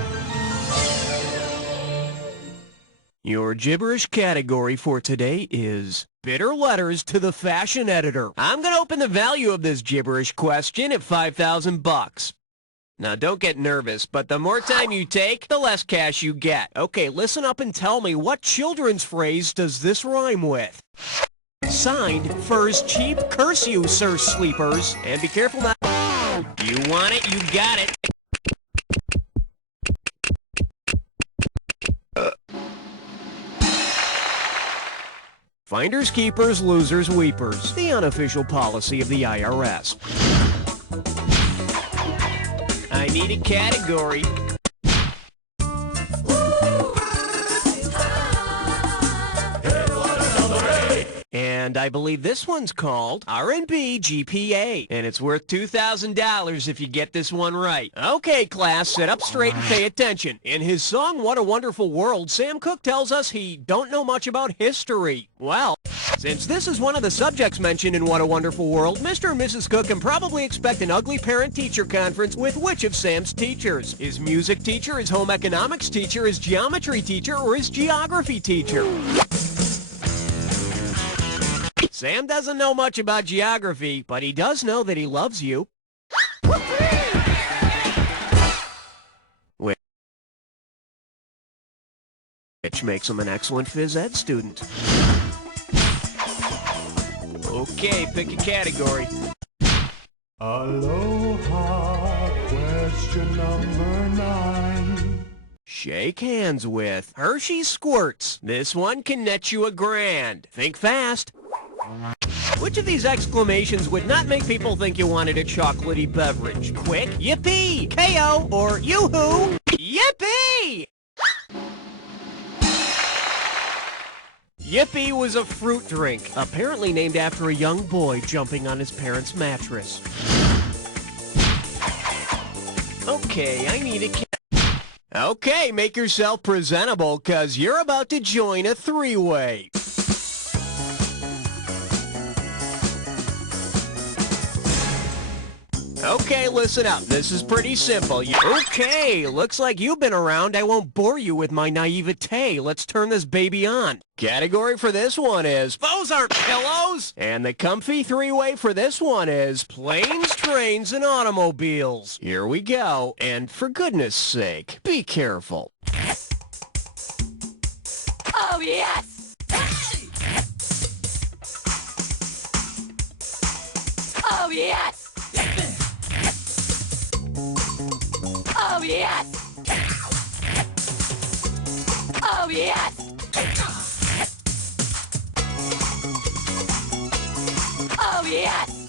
Your gibberish category for today is bitter letters to the fashion editor. I'm going to open the value of this gibberish question at $5,000. Now, don't get nervous, but the more time you take, the less cash you get. Okay, listen up and tell me, what children's phrase does this rhyme with? Signed, Fur's cheap, curse you, sir sleepers. And be careful not... You want it, you got it. Finders keepers, losers weepers. The unofficial policy of the IRS. I need a category. And And I believe this one's called R&B GPA, and it's worth $2,000 if you get this one right. Okay, class, sit up straight and pay attention. In his song, What a Wonderful World, Sam Cooke tells us he don't know much about history. Well, since this is one of the subjects mentioned in What a Wonderful World, Mr. and Mrs. Cooke can probably expect an ugly parent-teacher conference with which of Sam's teachers? His music teacher, his home economics teacher, his geometry teacher, or his geography teacher? Sam doesn't know much about geography, but he does know that he loves you. Which makes him an excellent phys ed student. Okay, pick a category. Aloha, question number 9. Shake hands with Hershey Squirts. This one can net you $1,000. Think fast. Which of these exclamations would not make people think you wanted a chocolatey beverage? Quick, yippee, KO, or yoo-hoo, yippee! Yippee was a fruit drink, apparently named after a young boy jumping on his parents' mattress. Okay, I need a Okay, make yourself presentable, cause you're about to join a three-way. Okay, listen up. This is pretty simple. Okay, looks like you've been around. I won't bore you with my naivete. Let's turn this baby on. Category for this one is, those aren't pillows! And the comfy three-way for this one is, planes, trains, and automobiles. Here we go. And for goodness sake, be careful. Oh, yes! Oh, yes! Oh, yes! Oh, yes! Oh, yes!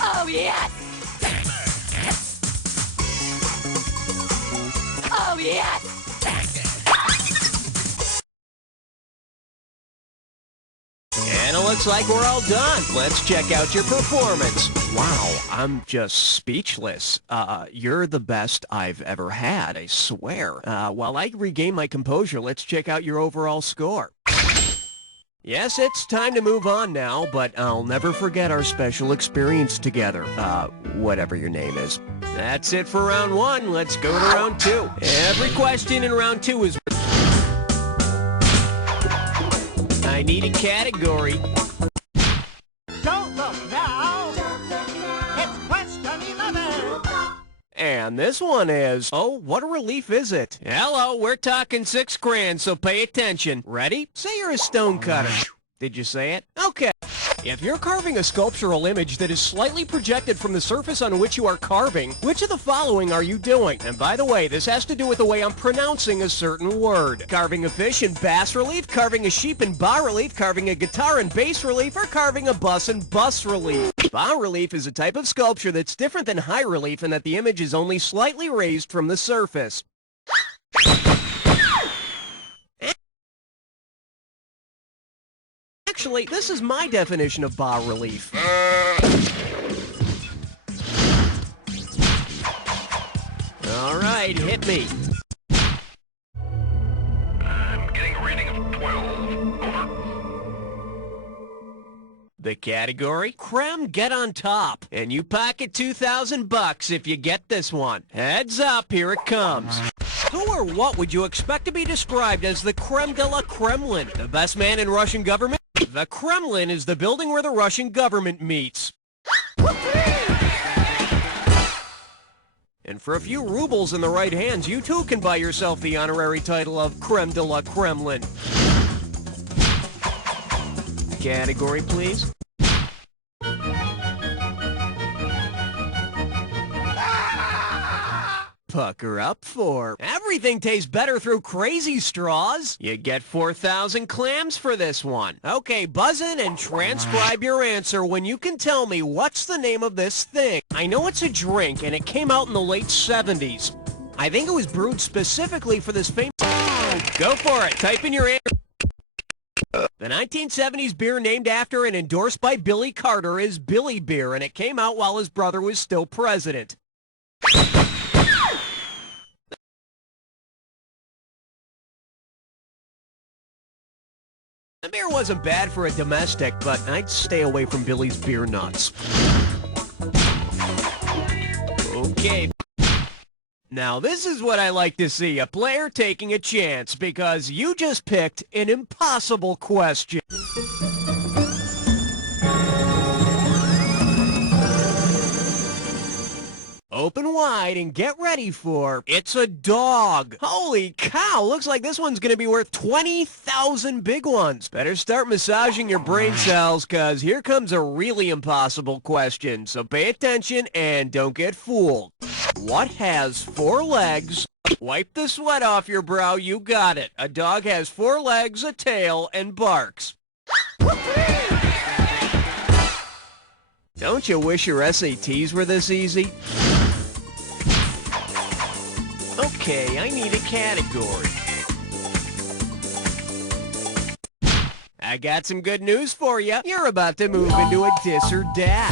Oh, yes! Oh, yes! And it looks like we're all done. Let's check out your performance. Wow, I'm just speechless. You're the best I've ever had, I swear. While I regain my composure, let's check out your overall score. Yes, it's time to move on now, but I'll never forget our special experience together. Whatever your name is. That's it for round 1. Let's go to round 2. Every question in round 2 is... I need a category. Don't look now! It's question 11! And this one is, oh, what a relief is it? Hello, we're talking $6,000, so pay attention. Ready? Say you're a stone cutter. Did you say it? Okay. If you're carving a sculptural image that is slightly projected from the surface on which you are carving, which of the following are you doing? And by the way, this has to do with the way I'm pronouncing a certain word. Carving a fish in bas relief, carving a sheep in bas relief, carving a guitar in bass relief, or carving a bus in bus relief. Bas relief is a type of sculpture that's different than high relief in that the image is only slightly raised from the surface. Actually, this is my definition of bas relief. All right, hit me. I'm getting a reading of 12. Over. The category? Creme Get on Top. And you pocket $2,000 if you get this one. Heads up, here it comes. Who or what would you expect to be described as the creme de la Kremlin? The best man in Russian government? The Kremlin is the building where the Russian government meets. And for a few rubles in the right hands, you too can buy yourself the honorary title of Creme de la Kremlin. Category, please. Pucker up for everything tastes better through crazy straws. You get 4,000 clams for this one. Okay, buzz in and transcribe your answer when you can tell me what's the name of this thing. I know it's a drink and it came out in the late 70s. I think it was brewed specifically for this famous... Go for it. Type in your answer. The 1970s beer named after and endorsed by Billy Carter is Billy Beer, and it came out while his brother was still president. The beer wasn't bad for a domestic, but I'd stay away from Billy's beer nuts. Okay. Now this is what I like to see, a player taking a chance, because you just picked an impossible question. Open wide and get ready for It's a Dog. Holy cow, looks like this one's going to be worth 20,000 big ones. Better start massaging your brain cells, because here comes a really impossible question. So pay attention and don't get fooled. What has 4 legs? Wipe the sweat off your brow, you got it. A dog has 4 legs, a tail, and barks. Don't you wish your SATs were this easy? Okay, I need a category. I got some good news for you. You're about to move into a dis or dat.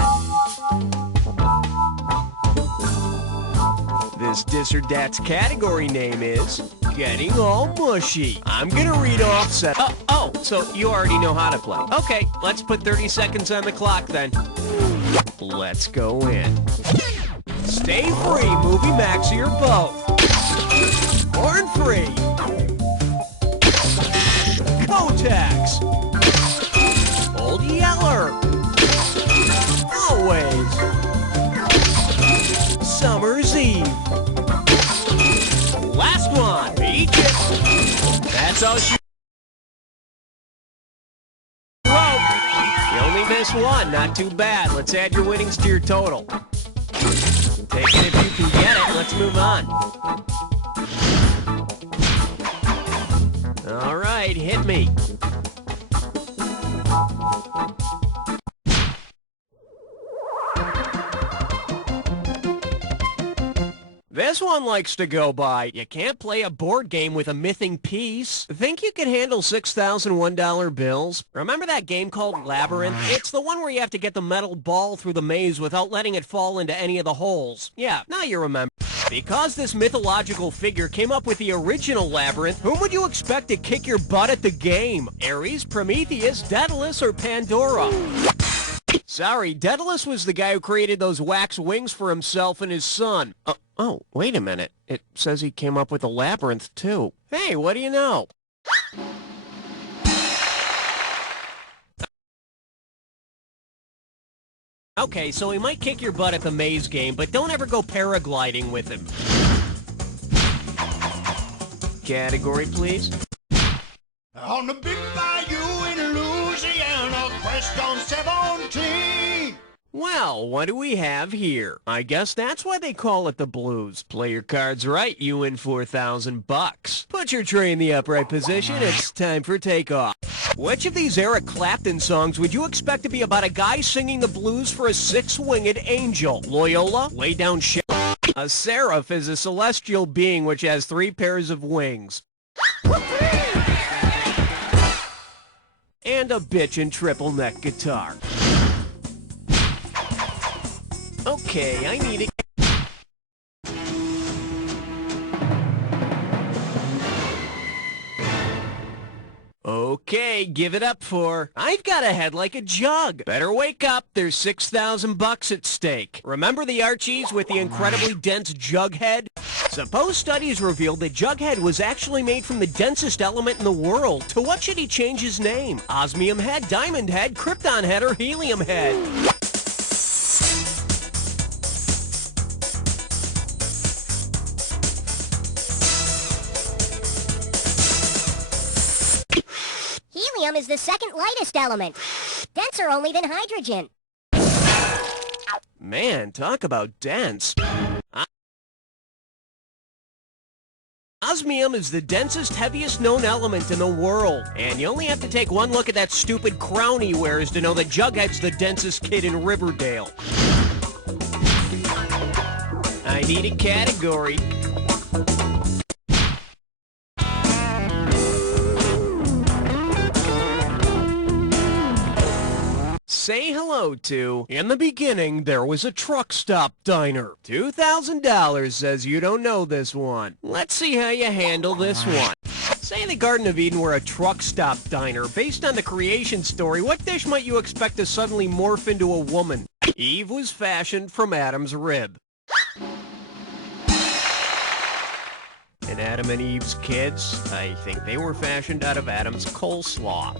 This dis or dat's category name is Getting All Mushy. I'm gonna read off so you already know how to play. Okay, let's put 30 seconds on the clock then. Let's go in. Stay free, Movie Maxi or both. Born free. Kotex. Old Yeller. Always. Summer's Eve. Last one. Beach it. That's all she wrote. You only missed one. Not too bad. Let's add your winnings to your total. Take it if you can get it. Let's move on. All right, hit me. This one likes to go by, you can't play a board game with a missing piece. Think you can handle $6,001 bills? Remember that game called Labyrinth? It's the one where you have to get the metal ball through the maze without letting it fall into any of the holes. Yeah, now you remember. Because this mythological figure came up with the original Labyrinth, whom would you expect to kick your butt at the game? Ares, Prometheus, Daedalus, or Pandora? Sorry, Daedalus was the guy who created those wax wings for himself and his son. Oh, wait a minute. It says he came up with a labyrinth, too. Hey, what do you know? Okay, so he might kick your butt at the maze game, but don't ever go paragliding with him. Category, please. On the big bayou in Louisiana, question 17. Well, what do we have here? I guess that's why they call it the blues. Play your cards right, you win $4,000. Put your tray in the upright position. It's time for takeoff. Which of these Eric Clapton songs would you expect to be about a guy singing the blues for a 6-winged angel? Loyola, Lay Down Shit. A seraph is a celestial being which has 3 pairs of wings. And a bitchin' triple neck guitar. Okay, I need it. Okay, give it up for I've got a head like a jug. Better wake up, there's $6,000 at stake. Remember the Archies with the incredibly dense jug head? Suppose studies revealed that Jughead was actually made from the densest element in the world. To what should he change his name? Osmium head, diamond head, krypton head, or helium head? Helium is the second lightest element. Denser only than hydrogen. Man, talk about dense. Osmium is the densest, heaviest known element in the world. And you only have to take one look at that stupid crown he wears to know that Jughead's the densest kid in Riverdale. I need a category. say hello to, in the beginning, there was a truck stop diner. $2,000 says you don't know this one. Let's see how you handle this one. Say the Garden of Eden were a truck stop diner. Based on the creation story, what dish might you expect to suddenly morph into a woman? Eve was fashioned from Adam's rib. And Adam and Eve's kids, I think they were fashioned out of Adam's coleslaw.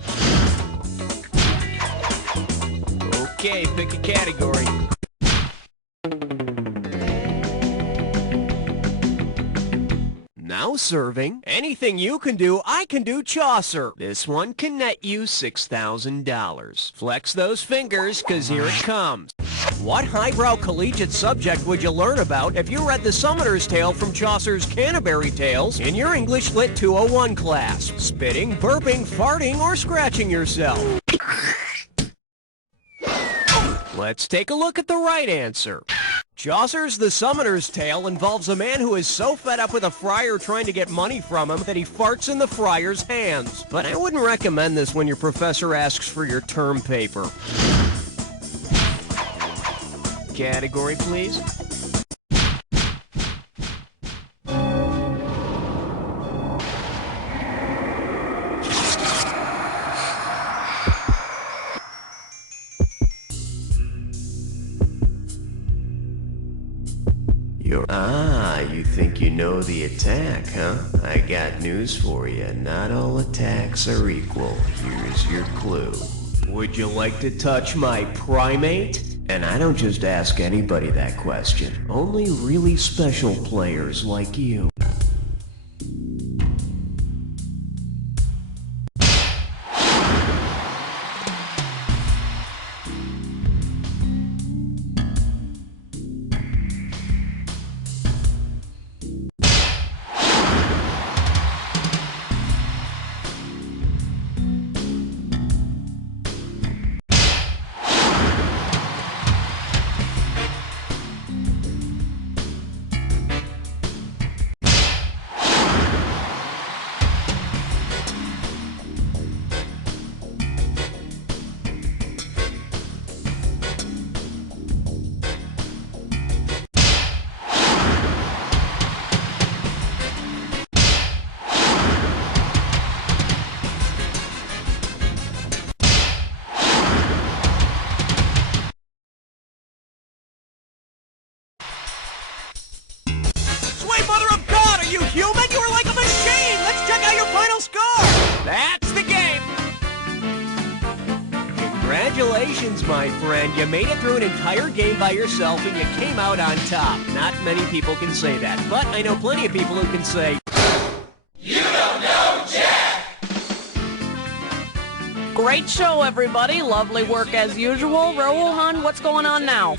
Okay, pick a category. Now serving. Anything you can do, I can do Chaucer. This one can net you $6,000. Flex those fingers, cause here it comes. What highbrow collegiate subject would you learn about if you read The Summoner's Tale from Chaucer's Canterbury Tales in your English Lit 201 class? Spitting, burping, farting, or scratching yourself? Let's take a look at the right answer. Chaucer's The Summoner's Tale involves a man who is so fed up with a friar trying to get money from him that he farts in the friar's hands. But I wouldn't recommend this when your professor asks for your term paper. Category, please. You think you know the attack, huh? I got news for you. Not all attacks are equal. Here's your clue. Would you like to touch my primate? And I don't just ask anybody that question. Only really special players like you. Mother of God, are you human? You are like a machine! Let's check out your final score! That's the game! Congratulations, my friend. You made it through an entire game by yourself and you came out on top. Not many people can say that, but I know plenty of people who can say, "You don't know Jack!" Great show, everybody. Lovely work as usual. Raoul Hun, what's going on now?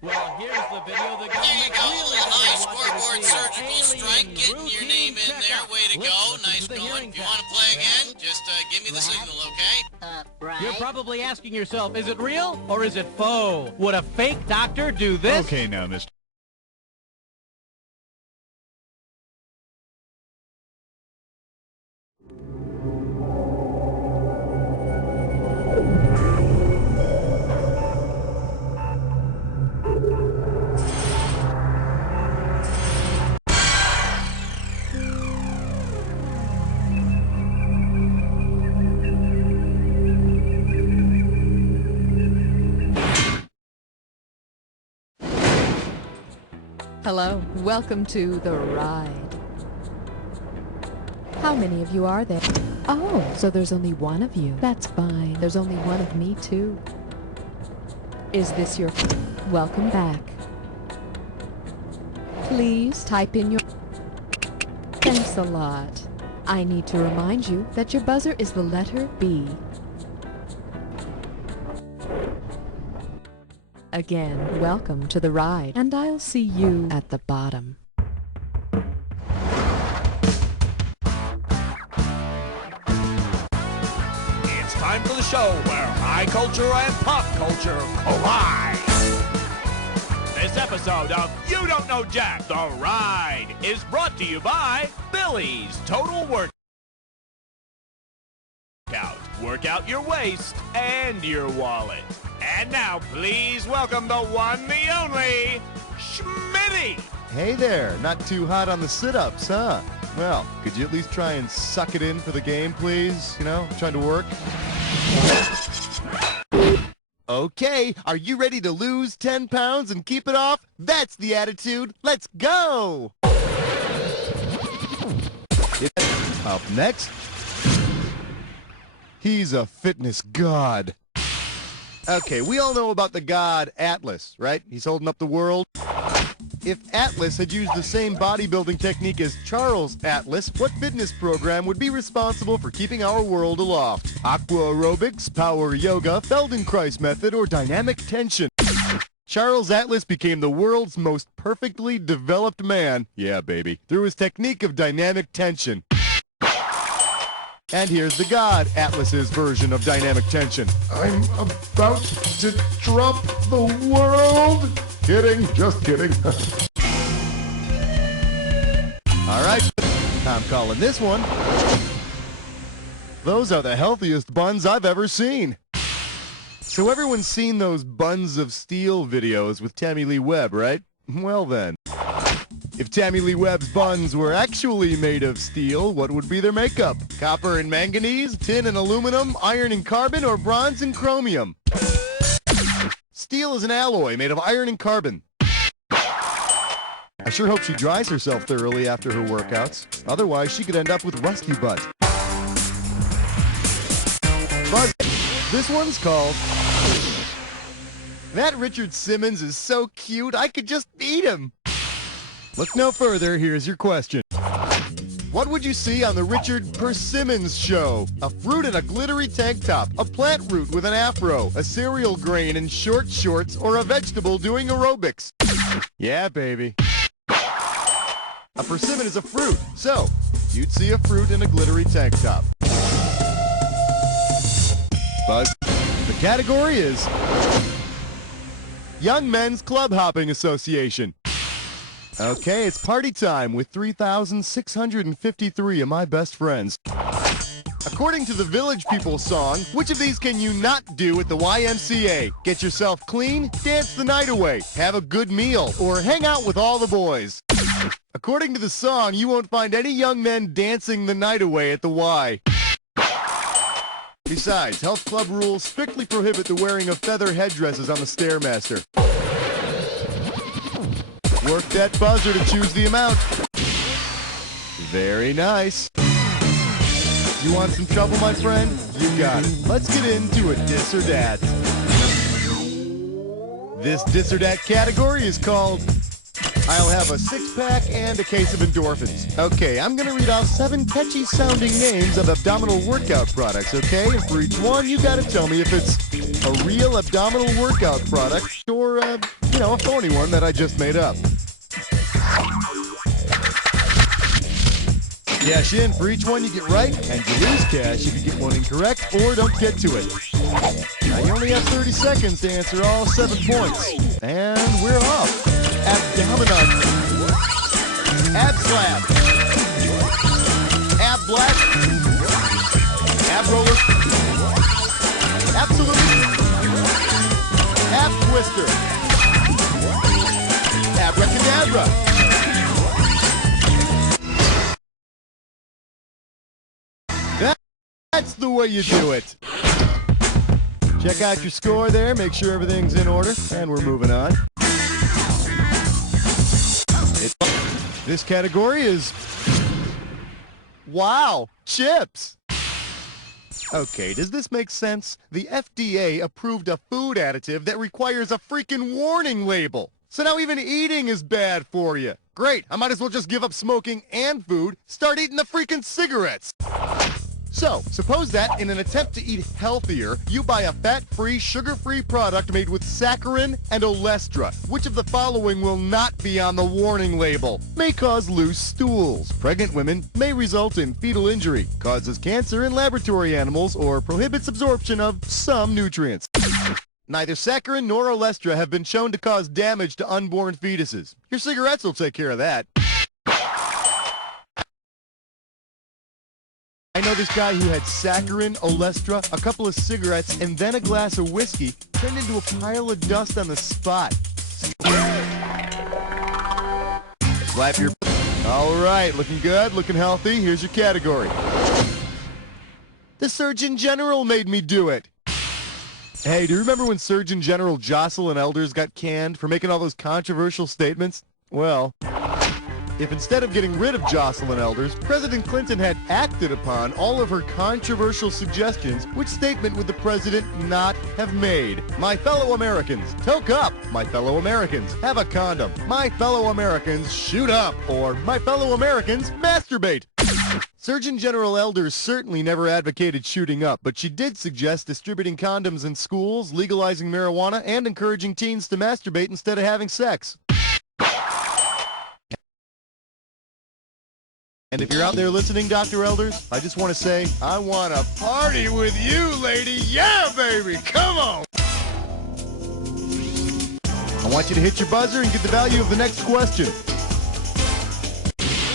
Well, here's the video that there you go, a little high scoreboard surgical strike, getting your name in there, way to go, nice going. If you want to play again, just give me the signal, okay? Right. You're probably asking yourself, is it real or is it faux? Would a fake doctor do this? Okay now, Mr. Hello, welcome to The Ride. How many of you are there? Oh, so there's only one of you. That's fine. There's only one of me, too. Is this your... Welcome back. Please type in your... Thanks a lot. I need to remind you that your buzzer is the letter B. Again, welcome to The Ride, and I'll see you at the bottom. It's time for the show where high culture and pop culture collide. This episode of You Don't Know Jack, The Ride, is brought to you by Billy's Total Workout. work out your waist and your wallet. And now, please welcome the one, the only, Schmitty! Hey there, not too hot on the sit-ups, huh? Well, could you at least try and suck it in for the game, please? You know, trying to work? Okay, are you ready to lose 10 pounds and keep it off? That's the attitude. Let's go! Up next, he's a fitness god. Okay, we all know about the god Atlas, right? He's holding up the world. If Atlas had used the same bodybuilding technique as Charles Atlas, what fitness program would be responsible for keeping our world aloft? Aqua aerobics, power yoga, Feldenkrais method, or dynamic tension? Charles Atlas became the world's most perfectly developed man, yeah baby, through his technique of dynamic tension. And here's the god Atlas's version of dynamic tension. I'm about to drop the world. Kidding, just kidding. All right, I'm calling this one. Those are the healthiest buns I've ever seen. So everyone's seen those Buns of Steel videos with Tammy Lee Webb, right? Well then. If Tammy Lee Webb's buns were actually made of steel, what would be their makeup? Copper and manganese, tin and aluminum, iron and carbon, or bronze and chromium? Steel is an alloy made of iron and carbon. I sure hope she dries herself thoroughly after her workouts. Otherwise, she could end up with rusty butt. Buzz, this one's called... That Richard Simmons is so cute, I could just eat him. Look no further, here's your question. What would you see on the Richard Persimmons show? A fruit in a glittery tank top, a plant root with an afro, a cereal grain in short shorts, or a vegetable doing aerobics? Yeah, baby. A persimmon is a fruit, so you'd see a fruit in a glittery tank top. Buzz. The category is Young Men's Club Hopping Association. Okay, it's party time with 3,653 of my best friends. According to the Village People song, which of these can you not do at the YMCA? Get yourself clean, dance the night away, have a good meal, or hang out with all the boys. According to the song, you won't find any young men dancing the night away at the Y. Besides, health club rules strictly prohibit the wearing of feather headdresses on the Stairmaster. Work that buzzer to choose the amount. Very nice. You want some trouble, my friend? You got it. Let's get into a Dis or Dat. This Dis or Dat category is called I'll have a six-pack and a case of endorphins. Okay, I'm going to read off 7 catchy-sounding names of abdominal workout products, okay? And for each one, you got to tell me if it's a real abdominal workout product or, a phony one that I just made up. Cash in. For each one you get right, and you lose cash if you get one incorrect or don't get to it. Now you only have 30 seconds to answer all 7 points. And we're off. Abdominal. Ab slab. Ab blast. Ab roller. Absolutely. Ab twister. Abracadabra. That's the way you do it. Check out your score there, make sure everything's in order, and we're moving on. This category is... Wow, chips! Okay, does this make sense? The FDA approved a food additive that requires a freaking warning label. So now even eating is bad for you. Great, I might as well just give up smoking and food, start eating the freaking cigarettes. So, suppose that in an attempt to eat healthier, you buy a fat-free, sugar-free product made with saccharin and olestra. Which of the following will not be on the warning label? May cause loose stools. Pregnant women may result in fetal injury, causes cancer in laboratory animals, or prohibits absorption of some nutrients. Neither saccharin nor olestra have been shown to cause damage to unborn fetuses. Your cigarettes will take care of that. I know this guy who had saccharin, olestra, a couple of cigarettes, and then a glass of whiskey, turned into a pile of dust on the spot. Slap your... All right, looking good, looking healthy. Here's your category. The Surgeon General made me do it. Hey, do you remember when Surgeon General Jocelyn Elders got canned for making all those controversial statements? Well, if instead of getting rid of Jocelyn Elders, President Clinton had acted upon all of her controversial suggestions, which statement would the president not have made? My fellow Americans, toke up. My fellow Americans, have a condom. My fellow Americans, shoot up. Or my fellow Americans, masturbate. Surgeon General Elders certainly never advocated shooting up, but she did suggest distributing condoms in schools, legalizing marijuana, and encouraging teens to masturbate instead of having sex. And if you're out there listening, Dr. Elders, I just want to say, I want to party with you, lady. Yeah, baby, come on. I want you to hit your buzzer and get the value of the next question.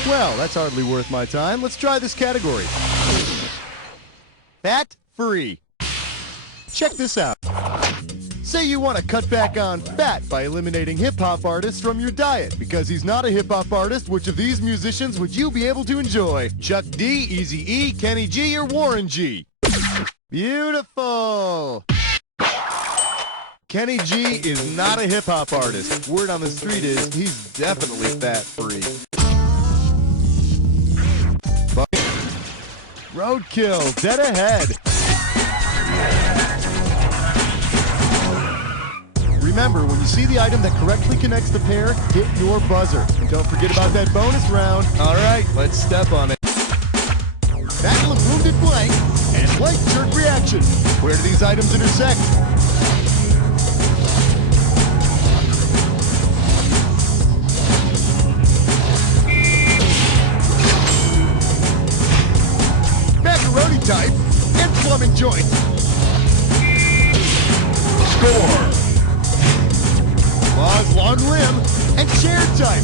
Well, that's hardly worth my time. Let's try this category. Fat-free. Check this out. Say you want to cut back on fat by eliminating hip-hop artists from your diet. Because he's not a hip-hop artist, which of these musicians would you be able to enjoy? Chuck D, Eazy-E, Kenny G, or Warren G? Beautiful. Kenny G is not a hip-hop artist. Word on the street is he's definitely fat-free. Roadkill, dead ahead. Remember, when you see the item that correctly connects the pair, hit your buzzer. And don't forget about that bonus round. All right, let's step on it. Battle of Wounded Blank and Blank Jerk Reaction. Where do these items intersect? Macaroni type and plumbing joint. Score. Claws, long limb, and chair type.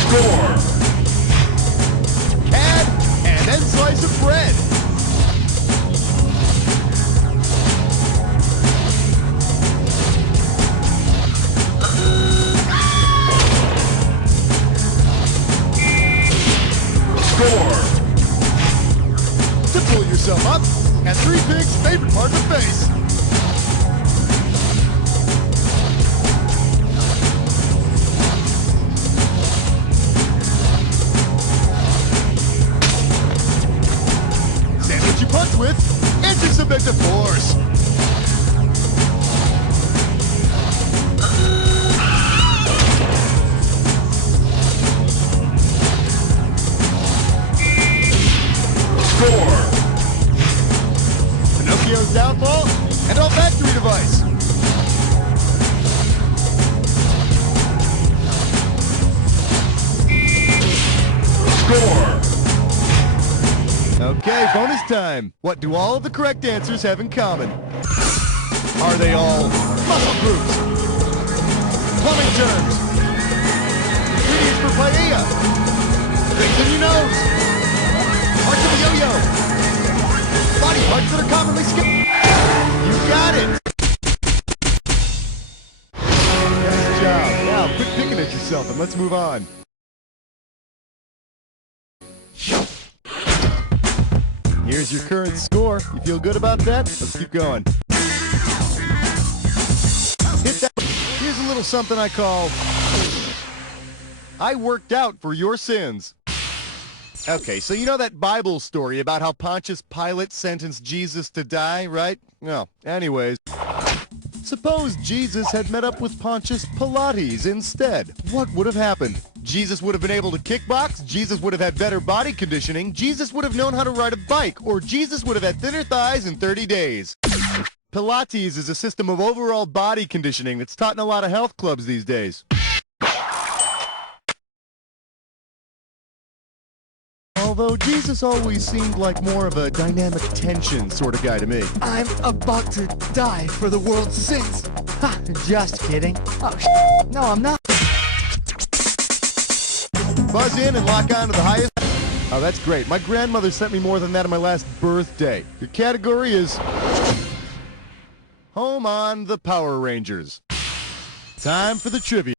Score. Cad, and then slice of bread. Score. To pull yourself up, and Three Pigs' favorite part of the face. Sandwich you punch with, and you submit to force. Score. Pinocchio's downfall and all factory device. Score. Okay, bonus time. What do all of the correct answers have in common? Are they all muscle groups, plumbing terms, ingredients for paella, things in your nose, parts of a yo-yo, body parts that are commonly skipped? You got it! Nice job. Now, quit picking at yourself and let's move on. Here's your current score. You feel good about that? Let's keep going. Hit that. Here's a little something I call I worked out for your sins. Okay, so you know that Bible story about how Pontius Pilate sentenced Jesus to die, right? Well, anyways, suppose Jesus had met up with Pontius Pilates instead. What would have happened? Jesus would have been able to kickbox, Jesus would have had better body conditioning, Jesus would have known how to ride a bike, or Jesus would have had thinner thighs in 30 days. Pilates is a system of overall body conditioning that's taught in a lot of health clubs these days. Although Jesus always seemed like more of a dynamic tension sort of guy to me. I'm about to die for the world's sins. Ha, just kidding. Oh, no, I'm not. Buzz in and lock on to the highest. Oh, that's great. My grandmother sent me more than that on my last birthday. Your category is Home on the Power Rangers. Time for the trivia.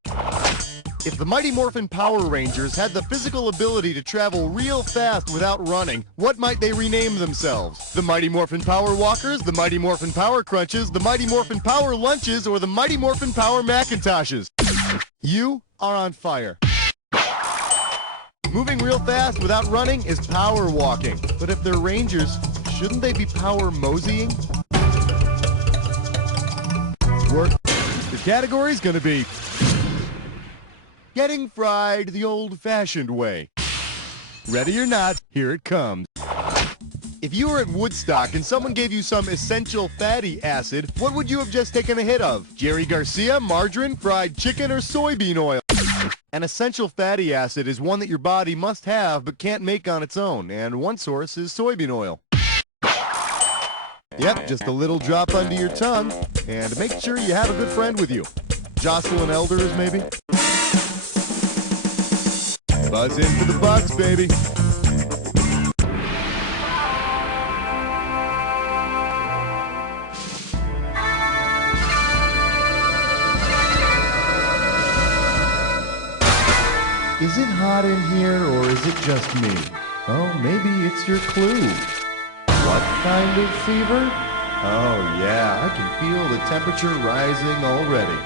If the Mighty Morphin Power Rangers had the physical ability to travel real fast without running, what might they rename themselves? The Mighty Morphin Power Walkers, the Mighty Morphin Power Crunches, the Mighty Morphin Power Lunches, or the Mighty Morphin Power Macintoshes? You are on fire. Moving real fast without running is power walking. But if they're rangers, shouldn't they be power moseying? Work. The category's gonna be getting fried the old-fashioned way. Ready or not, here it comes. If you were at Woodstock and someone gave you some essential fatty acid, what would you have just taken a hit of? Jerry Garcia, margarine, fried chicken, or soybean oil? An essential fatty acid is one that your body must have but can't make on its own, and one source is soybean oil. Yep, just a little drop under your tongue, and make sure you have a good friend with you. Jocelyn Elders, maybe? Buzz in for the bucks, baby. Is it hot in here, or is it just me? Oh, maybe it's your clue. What kind of fever? Oh yeah, I can feel the temperature rising already.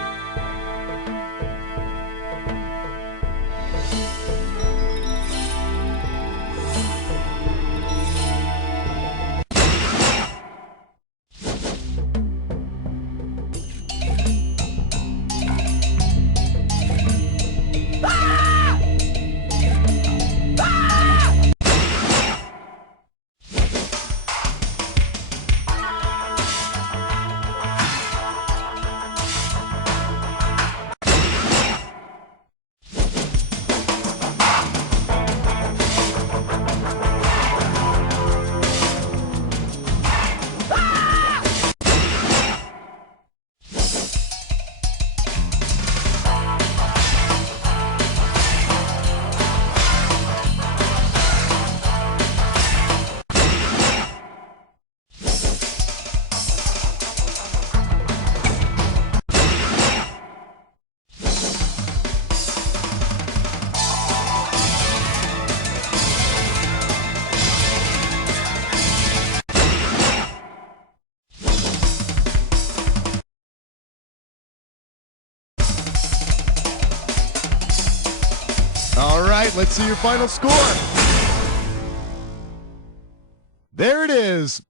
All right, let's see your final score. There it is.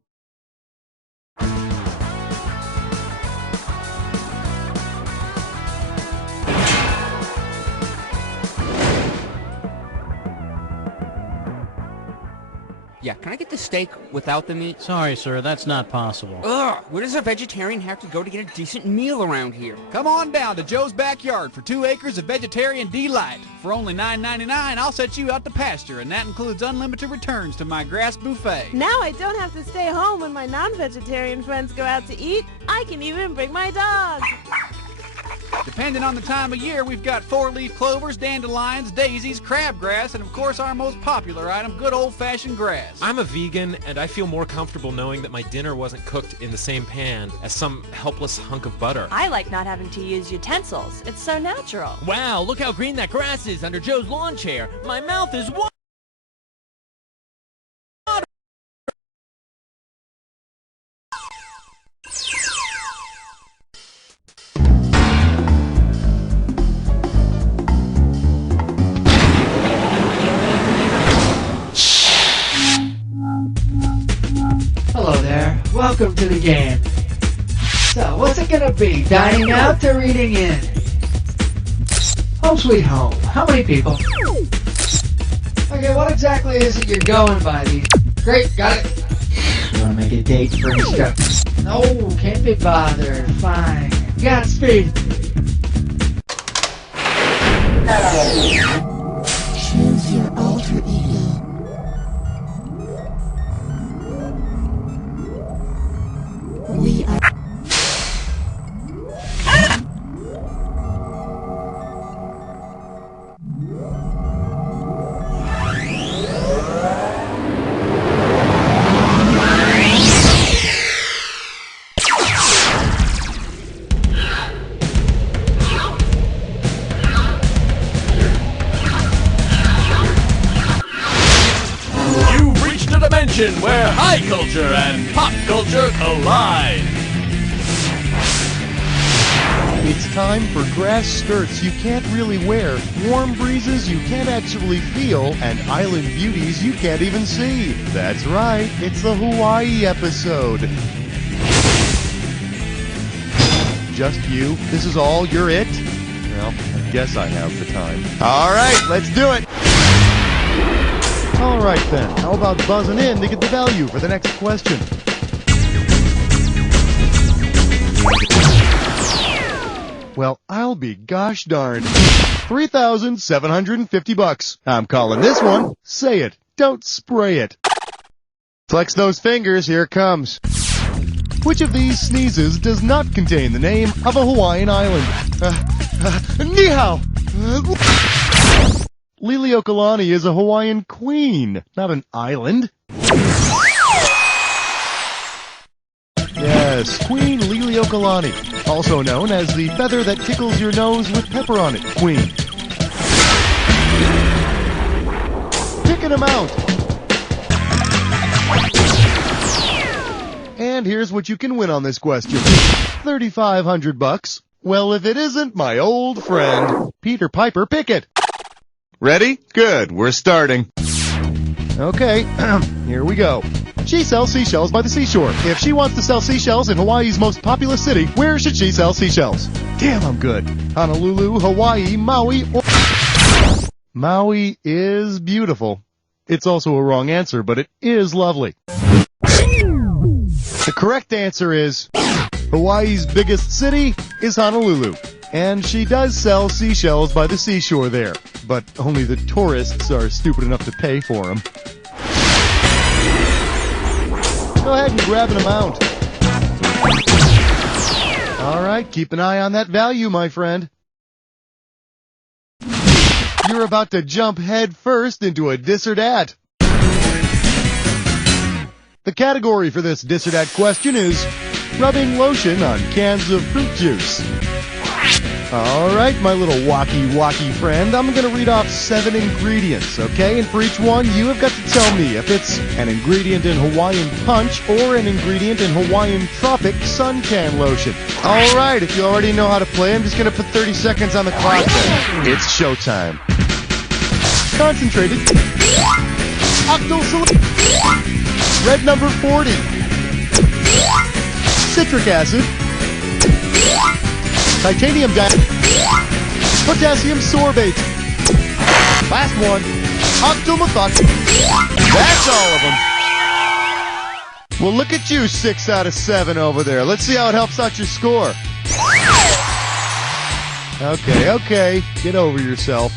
Yeah, can I get the steak without the meat? Sorry, sir, that's not possible. Ugh, where does a vegetarian have to go to get a decent meal around here? Come on down to Joe's Backyard for 2 acres of vegetarian delight. For only $9.99, I'll set you out to pasture, and that includes unlimited returns to my grass buffet. Now I don't have to stay home when my non-vegetarian friends go out to eat. I can even bring my dog. Depending on the time of year, we've got 4-leaf clovers, dandelions, daisies, crabgrass, and of course our most popular item, good old-fashioned grass. I'm a vegan, and I feel more comfortable knowing that my dinner wasn't cooked in the same pan as some helpless hunk of butter. I like not having to use utensils. It's so natural. Wow, look how green that grass is under Joe's lawn chair. My mouth is water. Hello there. Welcome to the game. So, what's it gonna be? Dining out or eating in? Home sweet home. How many people? Okay, what exactly is it you're going by these? Great, got it. You wanna make a date for instructions? No, can't be bothered. Fine. Godspeed. Choose your alter ego. We are... station where high culture and pop culture collide. It's time for grass skirts you can't really wear, warm breezes you can't actually feel, and island beauties you can't even see. That's right, it's the Hawaii episode. Just you? This is all? You're it? Well, I guess I have the time. All right, let's do it. All right then, how about buzzing in to get the value for the next question? Well, I'll be gosh darned. $3,750. I'm calling this one, say it, don't spray it. Flex those fingers, here it comes. Which of these sneezes does not contain the name of a Hawaiian island? Ni hao! Liliuokalani is a Hawaiian queen, not an island. Yes, Queen Liliuokalani, also known as the feather that tickles your nose with pepper on it, Queen. Pick an amount. And here's what you can win on this question. $3,500. Well, if it isn't my old friend, Peter Piper Pickett. Ready? Good, we're starting. Okay, here we go. She sells seashells by the seashore. If she wants to sell seashells in Hawaii's most populous city, where should she sell seashells? Damn, I'm good. Honolulu, Hawaii, Maui, or... Maui is beautiful. It's also a wrong answer, but it is lovely. The correct answer is Hawaii's biggest city is Honolulu. And she does sell seashells by the seashore there, but only the tourists are stupid enough to pay for them. Go ahead and grab an amount. All right, keep an eye on that value, my friend. You're about to jump head first into a dis or dat. The category for this dis or dat question is rubbing lotion on cans of fruit juice. All right, my little walkie-walkie friend, I'm going to read off 7 ingredients, okay? And for each one, you have got to tell me if it's an ingredient in Hawaiian Punch or an ingredient in Hawaiian Tropic Suntan Lotion. All right, if you already know how to play, I'm just going to put 30 seconds on the clock then. It's showtime. Concentrated. Octyl red number 40. Citric acid. Titanium potassium sorbate. Last one. Octylmethoxy. That's all of them. Well, look at you, 6 out of 7 over there. Let's see how it helps out your score. Okay. Get over yourself.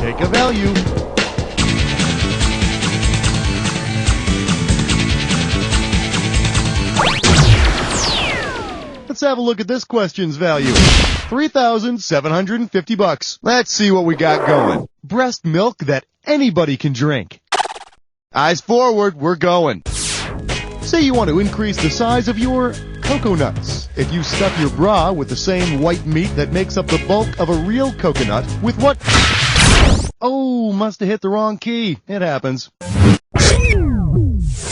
Take a value. Let's have a look at this question's value. $3,750. Let's see what we got going. Breast milk that anybody can drink. Eyes forward, we're going. Say you want to increase the size of your coconuts. If you stuff your bra with the same white meat that makes up the bulk of a real coconut, with what? Oh, must have hit the wrong key. It happens.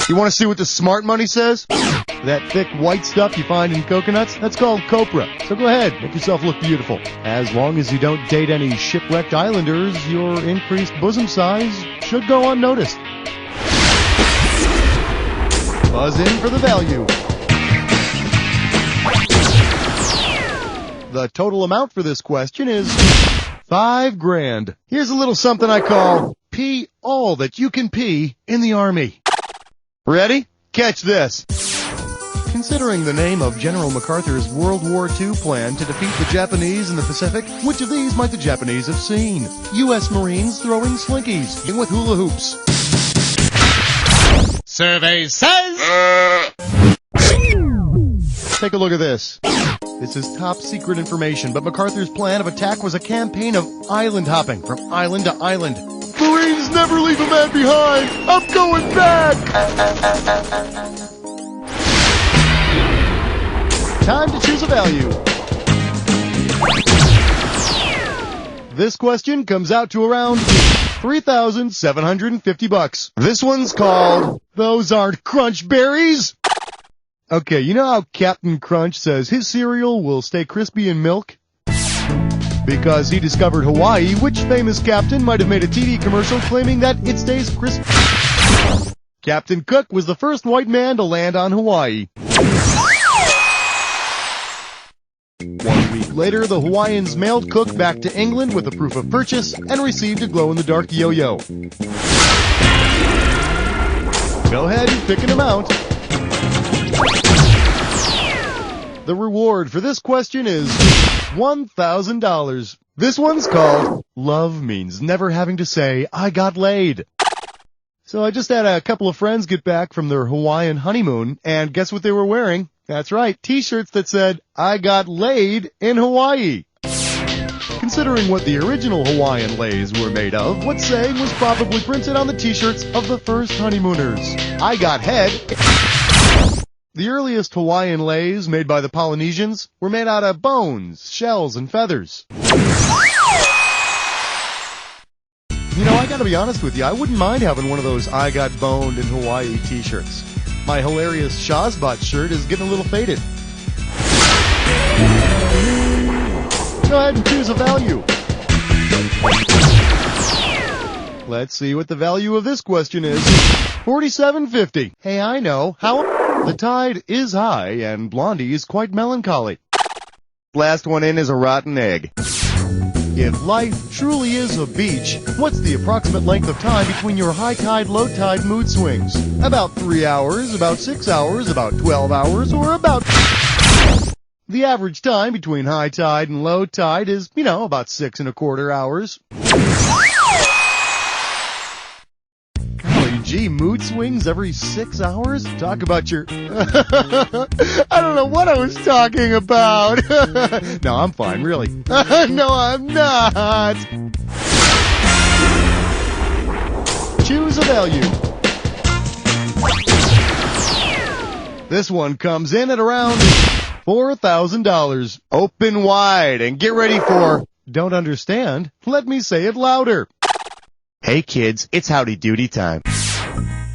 You want to see what the smart money says? That thick white stuff you find in coconuts, that's called copra. So go ahead, make yourself look beautiful. As long as you don't date any shipwrecked islanders, your increased bosom size should go unnoticed. Buzz in for the value. The total amount for this question is $5,000. Here's a little something I call pee all that you can pee in the Army. Ready? Catch this. Considering the name of General MacArthur's World War II plan to defeat the Japanese in the Pacific, which of these might the Japanese have seen? U.S. Marines throwing slinkies with hula hoops. Survey says... Take a look at this. This is top secret information, but MacArthur's plan of attack was a campaign of island hopping from island to island. Marines never leave a man behind! I'm going back! Time to choose a value. This question comes out to around $3,750. This one's called Those Aren't Crunch Berries. Okay, you know how Captain Crunch says his cereal will stay crispy in milk? Because he discovered Hawaii, which famous captain might have made a TV commercial claiming that it stays crispy? Captain Cook was the first white man to land on Hawaii. 1 week later, the Hawaiians mailed Cook back to England with a proof of purchase and received a glow-in-the-dark yo-yo. Go ahead and pick an amount. The reward for this question is $1,000. This one's called Love Means Never Having to Say, I Got Laid. So I just had a couple of friends get back from their Hawaiian honeymoon, and guess what they were wearing? That's right, t-shirts that said, I got laid in Hawaii. Considering what the original Hawaiian lays were made of, what saying was probably printed on the t-shirts of the first honeymooners? I got head. The earliest Hawaiian lays made by the Polynesians were made out of bones, shells, and feathers. You know, I gotta be honest with you, I wouldn't mind having one of those I got boned in Hawaii t-shirts. My hilarious Shazbot shirt is getting a little faded. Go ahead and choose a value. Let's see what the value of this question is. $47.50. Hey, I know. How? The tide is high and Blondie is quite melancholy. Last one in is a rotten egg. If life truly is a beach, what's the approximate length of time between your high tide, low tide mood swings? About 3 hours, about 6 hours, about 12 hours, or about... The average time between high tide and low tide is, about 6 1/4 hours. Golly gee, mood swings every 6 hours? Talk about your... I don't know what I was talking about. No, I'm fine, really. No, I'm not. Choose a value. This one comes in at around $4,000. Open wide and get ready for... Don't understand? Let me say it louder. Hey kids, it's howdy doody time.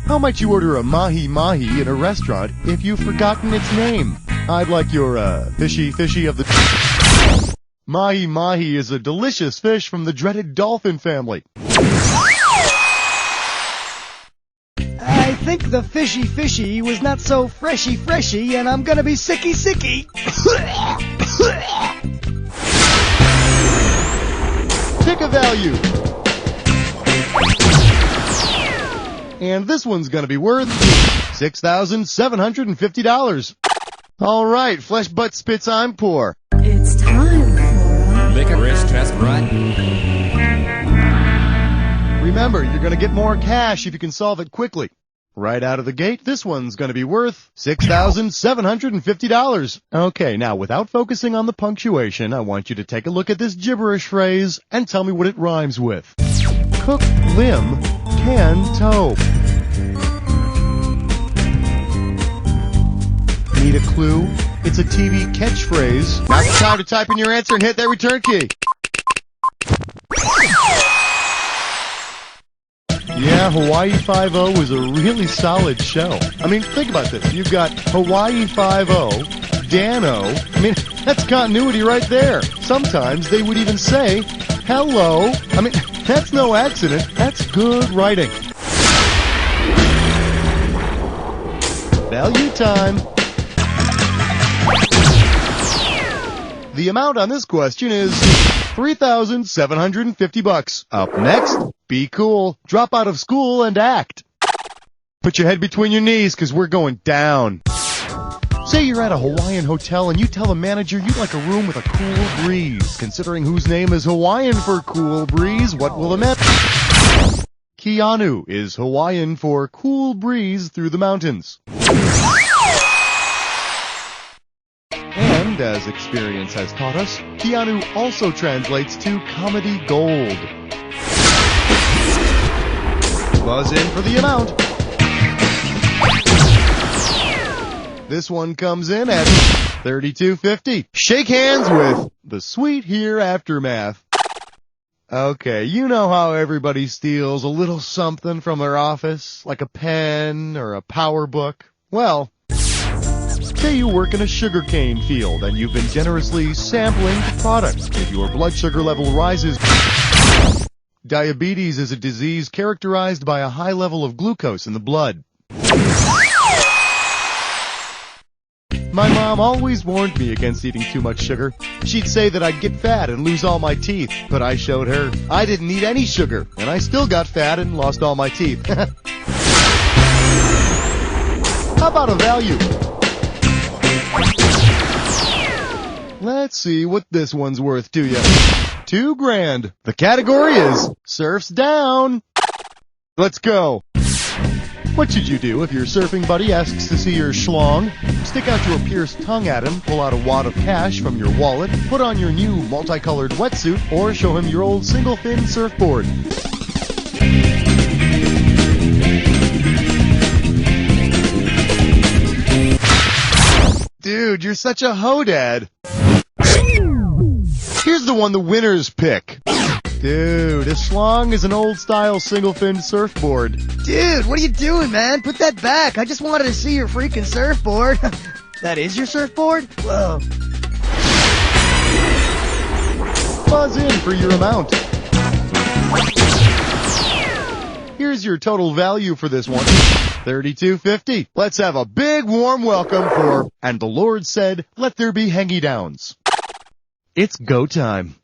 How might you order a mahi-mahi in a restaurant if you've forgotten its name? I'd like your, fishy of the... Mahi-mahi is a delicious fish from the dreaded dolphin family. I think the fishy was not so freshy, and I'm gonna be sicky. Pick a value. And this one's gonna be worth $6,750. All right, flesh butt spits I'm poor. It's time for Make a wrist test run. Remember, you're gonna get more cash if you can solve it quickly. Right out of the gate, this one's gonna be worth $6,750. Okay, now without focusing on the punctuation, I want you to take a look at this gibberish phrase and tell me what it rhymes with. Cook limb, can toe. Need a clue? It's a TV catchphrase. Now's the time to type in your answer and hit that return key. Yeah, Hawaii Five-0 was a really solid show. I mean, think about this. You've got Hawaii Five-0, Dan-O. I mean, that's continuity right there. Sometimes they would even say, hello. I mean, that's no accident. That's good writing. Value time. The amount on this question is $3,750. Up next, be cool, drop out of school and act. Put your head between your knees because we're going down. Say you're at a Hawaiian hotel and you tell the manager you'd like a room with a cool breeze. Considering whose name is Hawaiian for cool breeze, what will the man... Keanu is Hawaiian for cool breeze through the mountains. And, as experience has taught us, Keanu also translates to comedy gold. Buzz in for the amount. This one comes in at $32.50. Shake hands with the sweet here aftermath. Okay, you know how everybody steals a little something from their office, like a pen or a power book? Well, say you work in a sugarcane field and you've been generously sampling the product. If your blood sugar level rises... Diabetes is a disease characterized by a high level of glucose in the blood. My mom always warned me against eating too much sugar. She'd say that I'd get fat and lose all my teeth, but I showed her I didn't eat any sugar, and I still got fat and lost all my teeth. How about a value? Let's see what this one's worth to you. $2,000. The category is surfs down. Let's go. What should you do if your surfing buddy asks to see your schlong? Stick out your pierced tongue at him, pull out a wad of cash from your wallet, put on your new multicolored wetsuit, or show him your old single-fin surfboard. Dude, you're such a ho-dad. Here's the one the winners pick. Dude, a schlong is an old-style single-fin surfboard. Dude, what are you doing, man? Put that back. I just wanted to see your freaking surfboard. That is your surfboard? Whoa. Buzz in for your amount. Here's your total value for this one. $32.50. Let's have a big warm welcome for, and the Lord said, let there be hangy-downs. It's go time.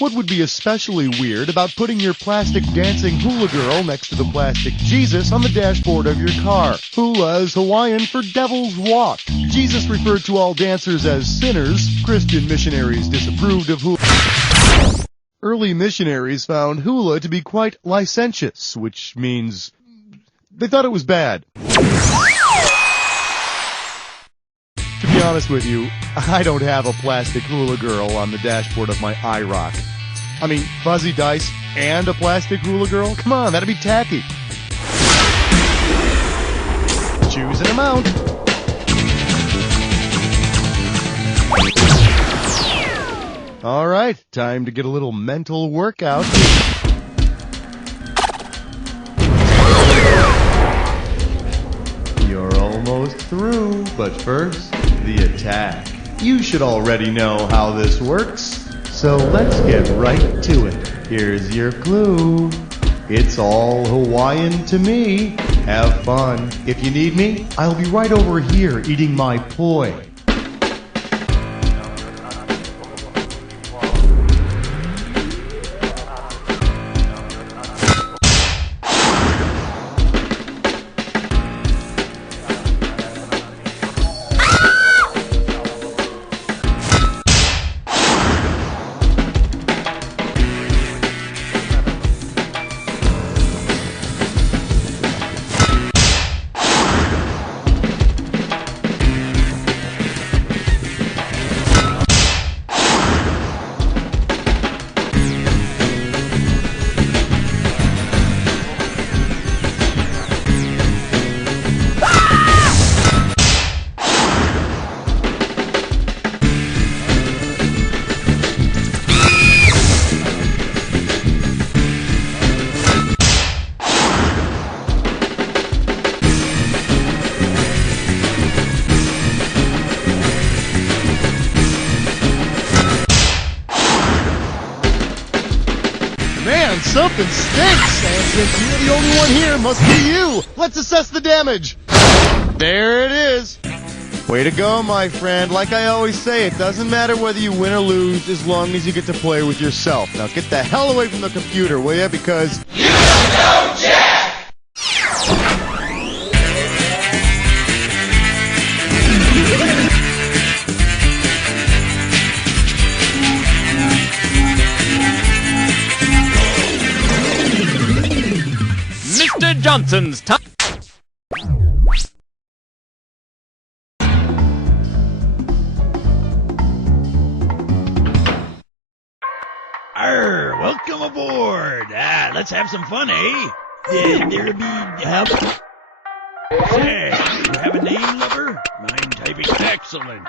What would be especially weird about putting your plastic dancing hula girl next to the plastic Jesus on the dashboard of your car? Hula is Hawaiian for devil's walk. Jesus referred to all dancers as sinners. Christian missionaries disapproved of hula. Early missionaries found hula to be quite licentious, which means they thought it was bad. To be honest with you, I don't have a plastic hula girl on the dashboard of my iRock. I mean, fuzzy dice and a plastic hula girl? Come on, that'd be tacky. Choose an amount. All right, time to get a little mental workout. You're almost through, but first, the attack. You should already know how this works, so let's get right to it. Here's your clue. It's all Hawaiian to me. Have fun. If you need me, I'll be right over here eating my poi. Man, something stinks! And since you're the only one here, must be you! Let's assess the damage! There it is! Way to go, my friend. Like I always say, it doesn't matter whether you win or lose as long as you get to play with yourself. Now get the hell away from the computer, will ya? Because... you don't know Jack! Mr. Johnson's time. Arr, welcome aboard. Let's have some fun, eh? There'll be help. Say, you have a name, lover? Mine typing excellent.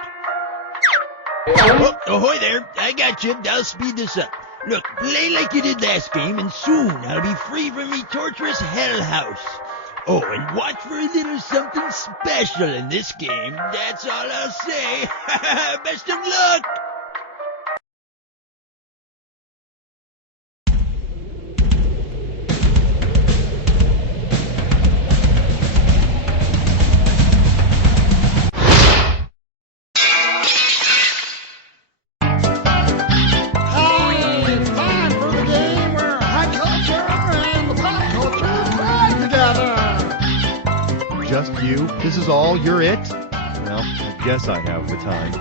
Oh, ahoy there. I got you. I'll speed this up. Look, play like you did last game, and soon I'll be free from me torturous hell house. Oh, and watch for a little something special in this game. That's all I'll say. Best of luck! Just you? This is all? You're it? Well, I guess I have the time.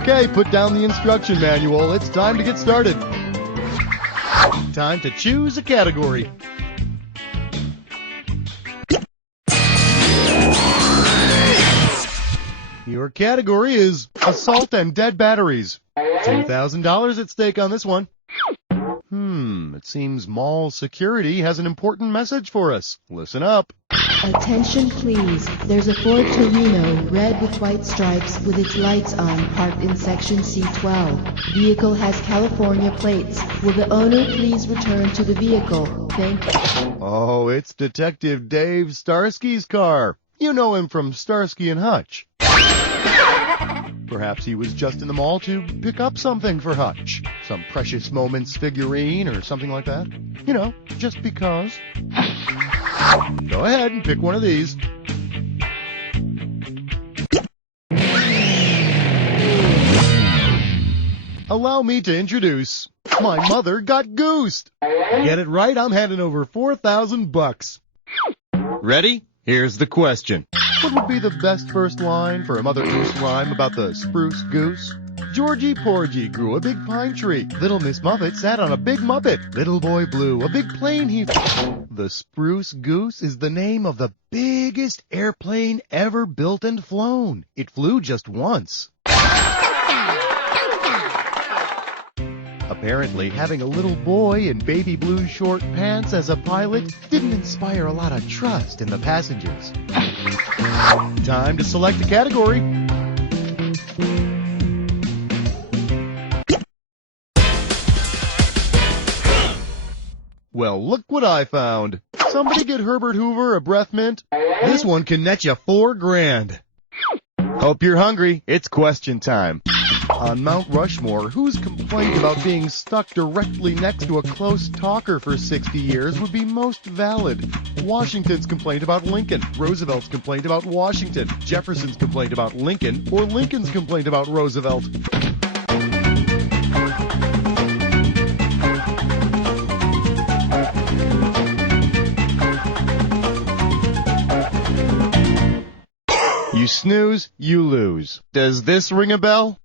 Okay, put down the instruction manual. It's time to get started. Time to choose a category. Your category is assault and dead batteries. $2,000 at stake on this one. It seems mall security has an important message for us. Listen up. Attention please. There's a Ford Torino, red with white stripes, with its lights on, parked in section C12. Vehicle has California plates. Will the owner please return to the vehicle? Thank you. Oh, it's Detective Dave Starsky's car. You know him from Starsky and Hutch. Perhaps he was just in the mall to pick up something for Hutch. Some Precious Moments figurine or something like that. You know, just because. Go ahead and pick one of these. Allow me to introduce My Mother Got Goosed. Get it right, I'm handing over $4,000. Ready? Here's the question. What would be the best first line for a Mother Goose rhyme about the spruce goose? Georgie Porgy grew a big pine tree. Little Miss Muffet sat on a big muppet. Little boy blue a big plane he... The spruce goose is the name of the biggest airplane ever built and flown. It flew just once. Apparently, having a little boy in baby blue short pants as a pilot didn't inspire a lot of trust in the passengers. Time to select a category. Well, look what I found. Somebody get Herbert Hoover a breath mint. This one can net you $4,000. Hope you're hungry. It's question time. On Mount Rushmore, whose complaint about being stuck directly next to a close talker for 60 years would be most valid? Washington's complaint about Lincoln, Roosevelt's complaint about Washington, Jefferson's complaint about Lincoln, or Lincoln's complaint about Roosevelt? You snooze, you lose. Does this ring a bell?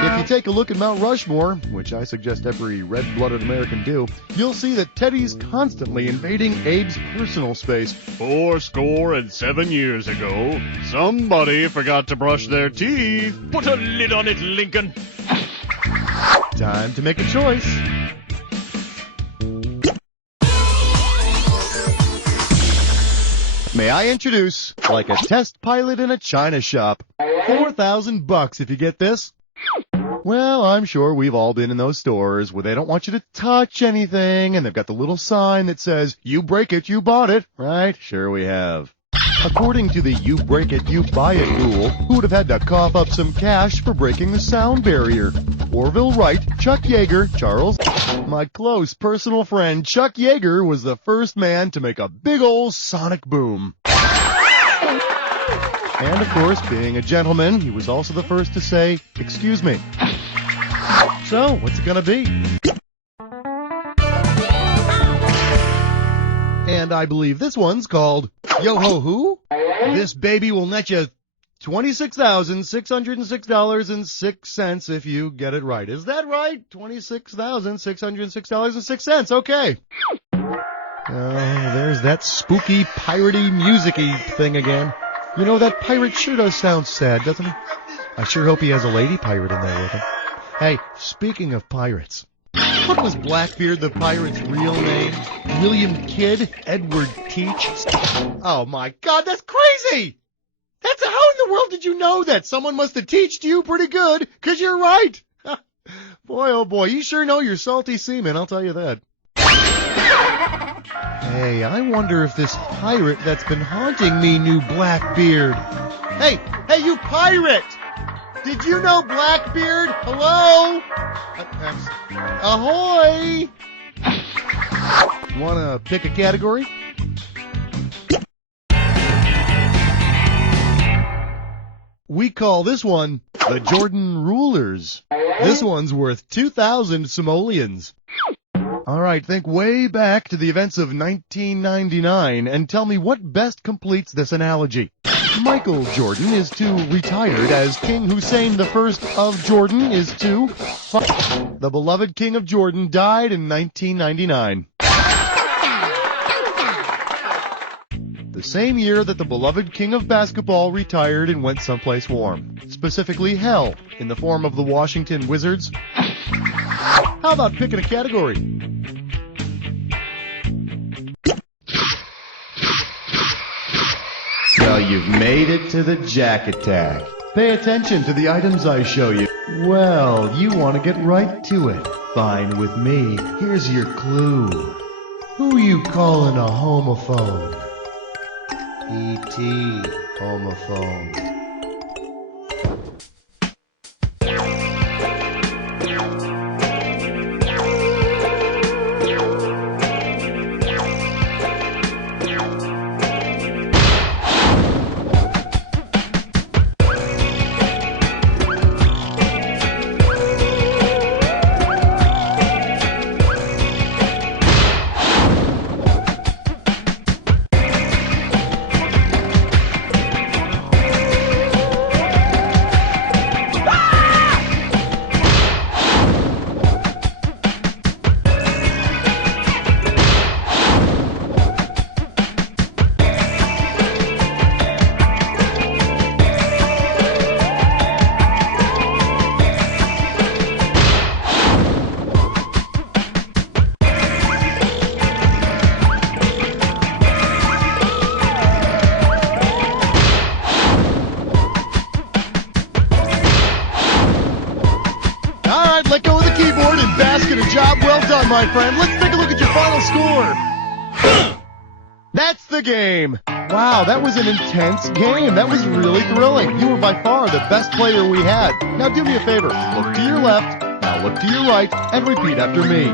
If you take a look at Mount Rushmore, which I suggest every red-blooded American do, you'll see that Teddy's constantly invading Abe's personal space. 7 years ago, somebody forgot to brush their teeth. Put a lid on it, Lincoln. Time to make a choice. May I introduce, like a test pilot in a china shop, $4,000 if you get this. Well, I'm sure we've all been in those stores where they don't want you to touch anything, and they've got the little sign that says, you break it, you bought it, right? Sure we have. According to the you break it, you buy it rule, who would have had to cough up some cash for breaking the sound barrier? Orville Wright, Chuck Yeager, Charles... My close personal friend Chuck Yeager was the first man to make a big ol' sonic boom. And of course, being a gentleman, he was also the first to say, excuse me. So, what's it gonna be? And I believe this one's called Yo-Ho-Who? This baby will net you $26,606.06 if you get it right. Is that right? $26,606.06. Okay. Oh, there's that spooky, piratey, music-y thing again. You know, that pirate sure does sound sad, doesn't he? I sure hope he has a lady pirate in there with him. Hey, speaking of pirates, what was Blackbeard the pirate's real name? William Kidd? Edward Teach? Oh my God, that's crazy! How in the world did you know that? Someone must have teached you pretty good, 'cause you're right. Boy, oh boy, you sure know you're salty semen, I'll tell you that. Hey, I wonder if this pirate that's been haunting me knew Blackbeard. Hey, you pirate! Did you know Blackbeard? Hello? Ahoy! Wanna pick a category? We call this one the Jordan Rulers. This one's worth 2,000 simoleons. All right, think way back to the events of 1999 and tell me what best completes this analogy. Michael Jordan is to retired as King Hussein I of Jordan is to... The beloved King of Jordan died in 1999. The same year that the beloved King of Basketball retired and went someplace warm. Specifically hell, in the form of the Washington Wizards. How about picking a category? Well, you've made it to the Jack Attack. Pay attention to the items I show you. Well, you want to get right to it. Fine with me. Here's your clue. Who you calling a homophone? E.T. homophone. Let go of the keyboard and bask in a job well done, my friend. Let's take a look at your final score. That's the game. Wow, that was an intense game. That was really thrilling. You were by far the best player we had. Now do me a favor. Look to your left, now look to your right, and repeat after me.